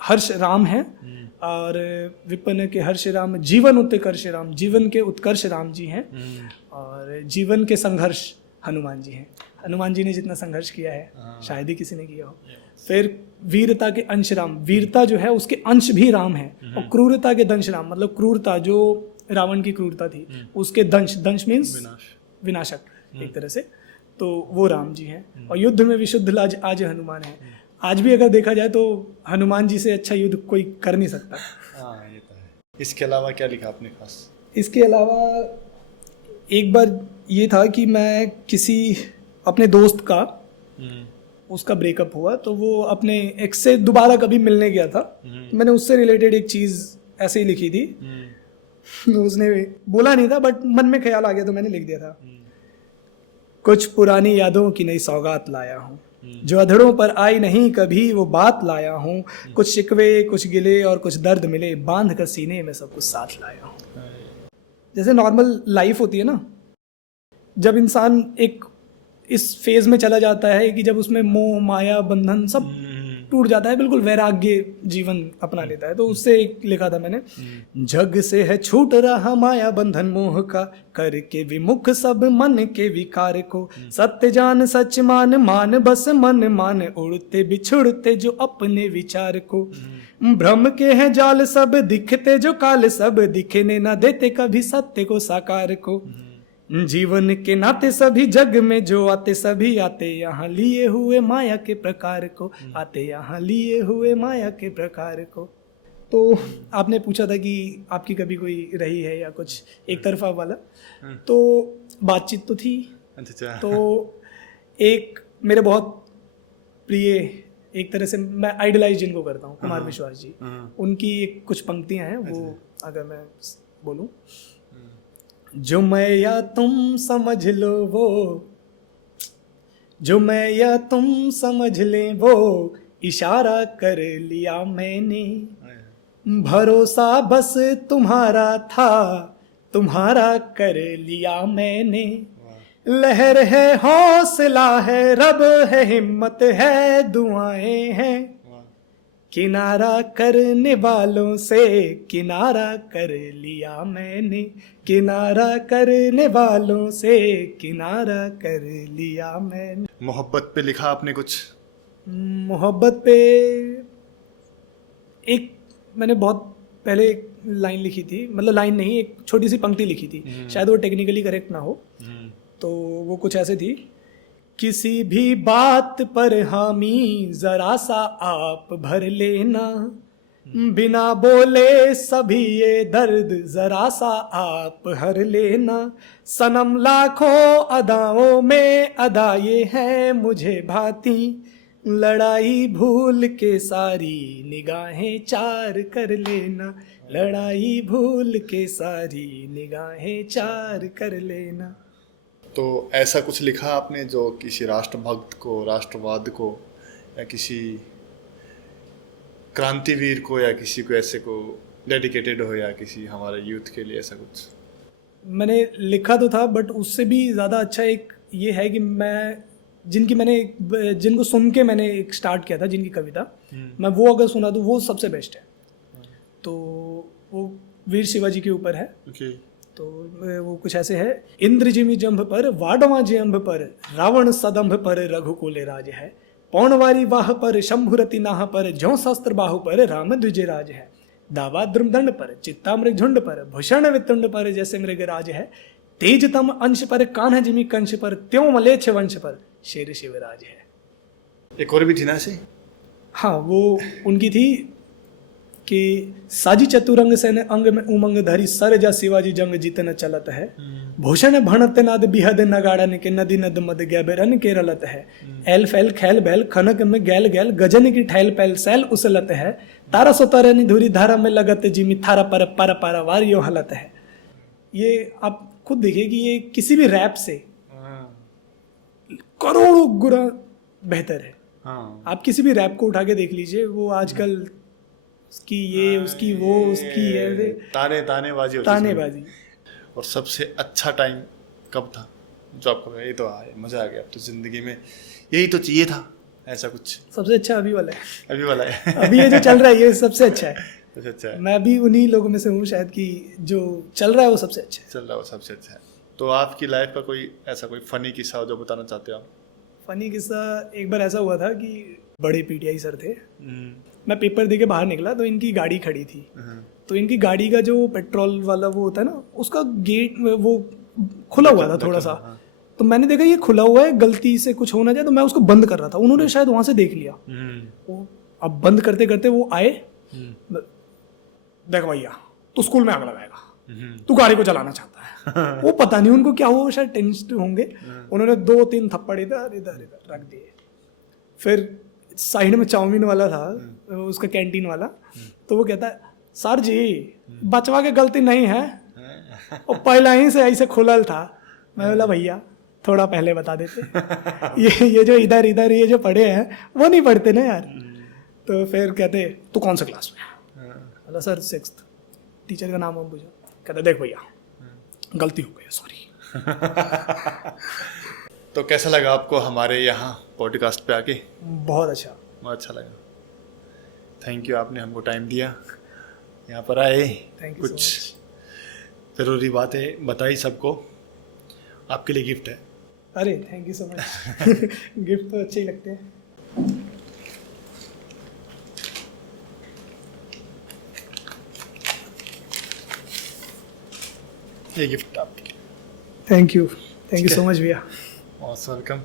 हर्ष राम है। और विपन के हर्ष राम जीवन उत्कर्ष, राम जीवन के उत्कर्ष राम जी हैं। और जीवन के संघर्ष हनुमान जी हैं। हनुमान जी ने जितना संघर्ष किया है शायद ही किसी ने किया हो। फिर वीरता के अंश राम, वीरता जो है उसके अंश भी राम है। और क्रूरता के दंश राम, मतलब क्रूरता जो रावण की क्रूरता थी उसके दंश, दंश मीन्स विनाशक एक तरह से, तो वो राम जी हैं। और युद्ध में विशुद्ध लाज आज हनुमान है। आज भी अगर देखा जाए तो हनुमान जी से अच्छा युद्ध कोई कर नहीं सकता। हाँ, ये तो है। इसके अलावा क्या लिखा आपने खास? इसके अलावा एक बार ये था कि मैं किसी अपने दोस्त का, उसका ब्रेकअप हुआ, तो वो अपने एक्स से दोबारा कभी मिलने गया था। मैंने उससे रिलेटेड एक चीज़ ऐसे ही लिखी थी। उसने बोला नहीं था बट मन में ख्याल आ गया तो मैंने लिख दिया था। कुछ पुरानी यादों की नई सौगात लाया हूँ, जो अधड़ों पर आई नहीं कभी वो बात लाया हूँ। कुछ शिकवे कुछ गिले और कुछ दर्द मिले, बांध कर सीने में सब कुछ साथ लाया हूँ। जैसे नॉर्मल लाइफ होती है ना, जब इंसान एक इस फेज में चला जाता है कि जब उसमें मोह माया बंधन सब टूट जाता है, बिल्कुल वैराग्य जीवन अपना लेता है। तो उससे एक लिखा था मैंने, जग से है छूट रहा माया बंधन मोह का, करके विमुख सब मन के विकार को, सत्य जान सच मान मान बस मन मान, उड़ते बिछुड़ते जो अपने विचार को, भ्रम के हैं जाल सब दिखते जो काल सब, दिखने न देते कभी सत्य को साकार को, जीवन के नाते सभी जग में जो आते सभी आते यहाँ लिए हुए माया के प्रकार को, आते यहाँ लिए हुए माया के प्रकार को। तो आपने पूछा था कि आपकी कभी कोई रही है या कुछ एक तरफा वाला, तो बातचीत तो थी। अच्छा। तो एक मेरे बहुत प्रिय, एक तरह से मैं आइडलाइज जिनको करता हूँ, कुमार विश्वास जी, उनकी एक कुछ पंक्तियां हैं, वो अगर मैं बोलूं, जो मैं या तुम समझ लो वो, जो मैं या तुम समझ ले वो, इशारा कर लिया मैंने, भरोसा बस तुम्हारा था, तुम्हारा कर लिया मैंने, लहर है हौसला है रब है हिम्मत है दुआएं हैं, किनारा करने वालों से किनारा कर लिया मैंने, किनारा करने वालों से किनारा कर लिया मैंने। मोहब्बत पे लिखा आपने कुछ? मोहब्बत पे एक मैंने बहुत पहले एक लाइन लिखी थी, मतलब लाइन नहीं, एक छोटी सी पंक्ति लिखी थी, शायद वो टेक्निकली करेक्ट ना हो, तो वो कुछ ऐसे थी, किसी भी बात पर हामी जरा सा आप भर लेना, बिना बोले सभी ये दर्द जरा सा आप हर लेना, सनम लाखों अदाओं में अदा ये है मुझे भाती, लड़ाई भूल के सारी निगाहें चार कर लेना, लड़ाई भूल के सारी निगाहें चार कर लेना। तो ऐसा कुछ लिखा आपने जो किसी राष्ट्रभक्त को, राष्ट्रवाद को, या किसी क्रांतिवीर को, या किसी को ऐसे को डेडिकेटेड हो, या किसी हमारे यूथ के लिए ऐसा कुछ? मैंने लिखा तो था, बट उससे भी ज़्यादा अच्छा एक ये है कि मैं जिनको सुन के मैंने एक स्टार्ट किया था, जिनकी कविता मैं वो अगर सुना तो वो सबसे बेस्ट है। तो वो वीर शिवाजी के ऊपर है। तो वो कुछ ऐसे है, इंद्र जिमि जंभ पर वाडवा जंभ पर, रावण सदंभ पर रघुकुल राज है, पौणवारी वाह पर शंभुरति नाह पर, ज्यों शस्त्र बाहु पर राम द्विज राज है, दावा द्रुमदंड पर चित्तामृग झुंड पर, भूषण वितुंड पर जैसे मृग राज है, तेजतम अंश पर कान्हा जिमि कंश पर, त्यों मलेच्छ वंश पर शेर शिवराज है। एक और भी थी ना ऐसे? हाँ, वो उनकी थी कि साजी चतुरंग सेन अंग में उमंग धरी, सर जा शिवाजी जंग जीतन चलत है, भूषण भणत नाद बिहद नगाड़न के, नदी नद मद गैबरन के रलत है, एल फैल खैल बैल खनक में गैल गैल, गजन की ठैल पैल सैल उसलत है, तारा सोतारनी धुरी धारा में लगत जिमी, थारा पर पारा पारा वारियो हलत है। ये आप खुद देखिए कि ये किसी भी रैप से करोड़ों गुना बेहतर है। आप किसी भी रैप को उठा के देख लीजिए, वो आजकल उसकी ये उसकी वो उसकी है, तानेबाजी। और सबसे अच्छा टाइम कब था जो आपको ये तो आए मजा आ गया, अब तो जिंदगी में यही तो चाहिए था, ऐसा कुछ? सबसे अच्छा अभी वाला है। अभी वाला है अभी ये जो चल रहा है ये सबसे अच्छा है। सबसे अच्छा है। मैं भी उन्हीं लोगों में से हूँ शायद कि जो चल रहा है वो सबसे अच्छा है। चल रहा है वो सबसे अच्छा है। तो आपकी लाइफ का कोई ऐसा कोई फनी किस्सा जो बताना चाहते हो आप? फनी किस्सा एक बार ऐसा हुआ था कि बड़े पीटीआई सर थे, मैं पेपर दे के बाहर निकला तो इनकी गाड़ी खड़ी थी, तो इनकी गाड़ी का जो पेट्रोल वाला वो होता है ना, उसका गेट वो खुला हुआ था थोड़ा सा, तो मैंने देखा ये खुला हुआ है, गलती से कुछ हो ना जाए, तो मैं उसको बंद कर रहा था, उन्होंने शायद वहां से देख लिया। अब बंद करते करते वो आए, देख भैया तू स्कूल में आग लगाएगा, तू गाड़ी को चलाना चाहता है। वो पता नहीं उनको क्या हुआ, शायद टेंस्ड होंगे, उन्होंने 2-3 थप्पड़ इधर इधर इधर रख दिए। फिर साइड में चाउमीन वाला था, उसका कैंटीन वाला, तो वो कहता है सर जी बचवा के गलती नहीं है, वो पहला ही से ऐसे खुलल था। मैं बोला भैया थोड़ा पहले बता देते, ये जो इधर इधर ये जो पढ़े हैं वो नहीं पढ़ते ना यार। तो फिर कहते तू कौन सा क्लास में? बोला सर 6th। टीचर का नाम हम पूछा, कहता देख भैया गलती हो गई, सॉरी। तो कैसा लगा आपको हमारे यहाँ पॉडकास्ट पे आके? बहुत अच्छा लगा। थैंक यू, आपने हमको टाइम दिया, यहाँ पर आए, Thank you so कुछ ज़रूरी बातें बताई सबको। आपके लिए गिफ्ट है। अरे thank you so much. Gift तो अच्छे ही लगते हैं। ये गिफ्ट आपके। थैंक यू सो मच भैया। Most welcome.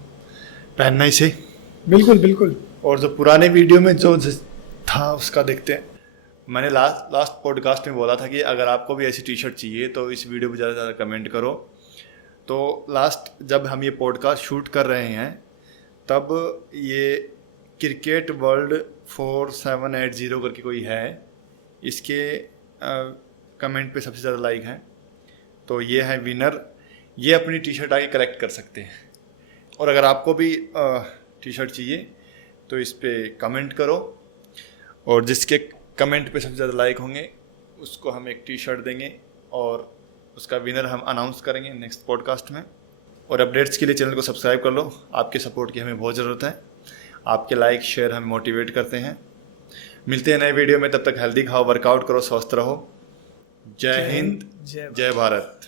पहनना इसे। बिल्कुल बिल्कुल। और जो पुराने वीडियो में जो था उसका देखते हैं। मैंने लास्ट पॉडकास्ट में बोला था कि अगर आपको भी ऐसी टी शर्ट चाहिए तो इस वीडियो पे ज़्यादा से ज़्यादा कमेंट करो। तो लास्ट जब हम ये पॉडकास्ट शूट कर रहे हैं तब ये क्रिकेट वर्ल्ड 4780 करके कोई है, इसके कमेंट पे सबसे ज़्यादा लाइक हैं। तो ये है विनर, ये अपनी टी शर्ट आके कलेक्ट कर सकते हैं। और अगर आपको भी टी शर्ट चाहिए तो इस पर कमेंट करो, और जिसके कमेंट पे सबसे ज़्यादा लाइक होंगे उसको हम एक टी शर्ट देंगे और उसका विनर हम अनाउंस करेंगे नेक्स्ट पॉडकास्ट में। और अपडेट्स के लिए चैनल को सब्सक्राइब कर लो, आपके सपोर्ट की हमें बहुत ज़रूरत है। आपके लाइक शेयर हमें मोटिवेट करते हैं। मिलते हैं नए वीडियो में, तब तक हेल्दी खाओ, वर्कआउट करो, स्वस्थ रहो। जय हिंद, जय भारत।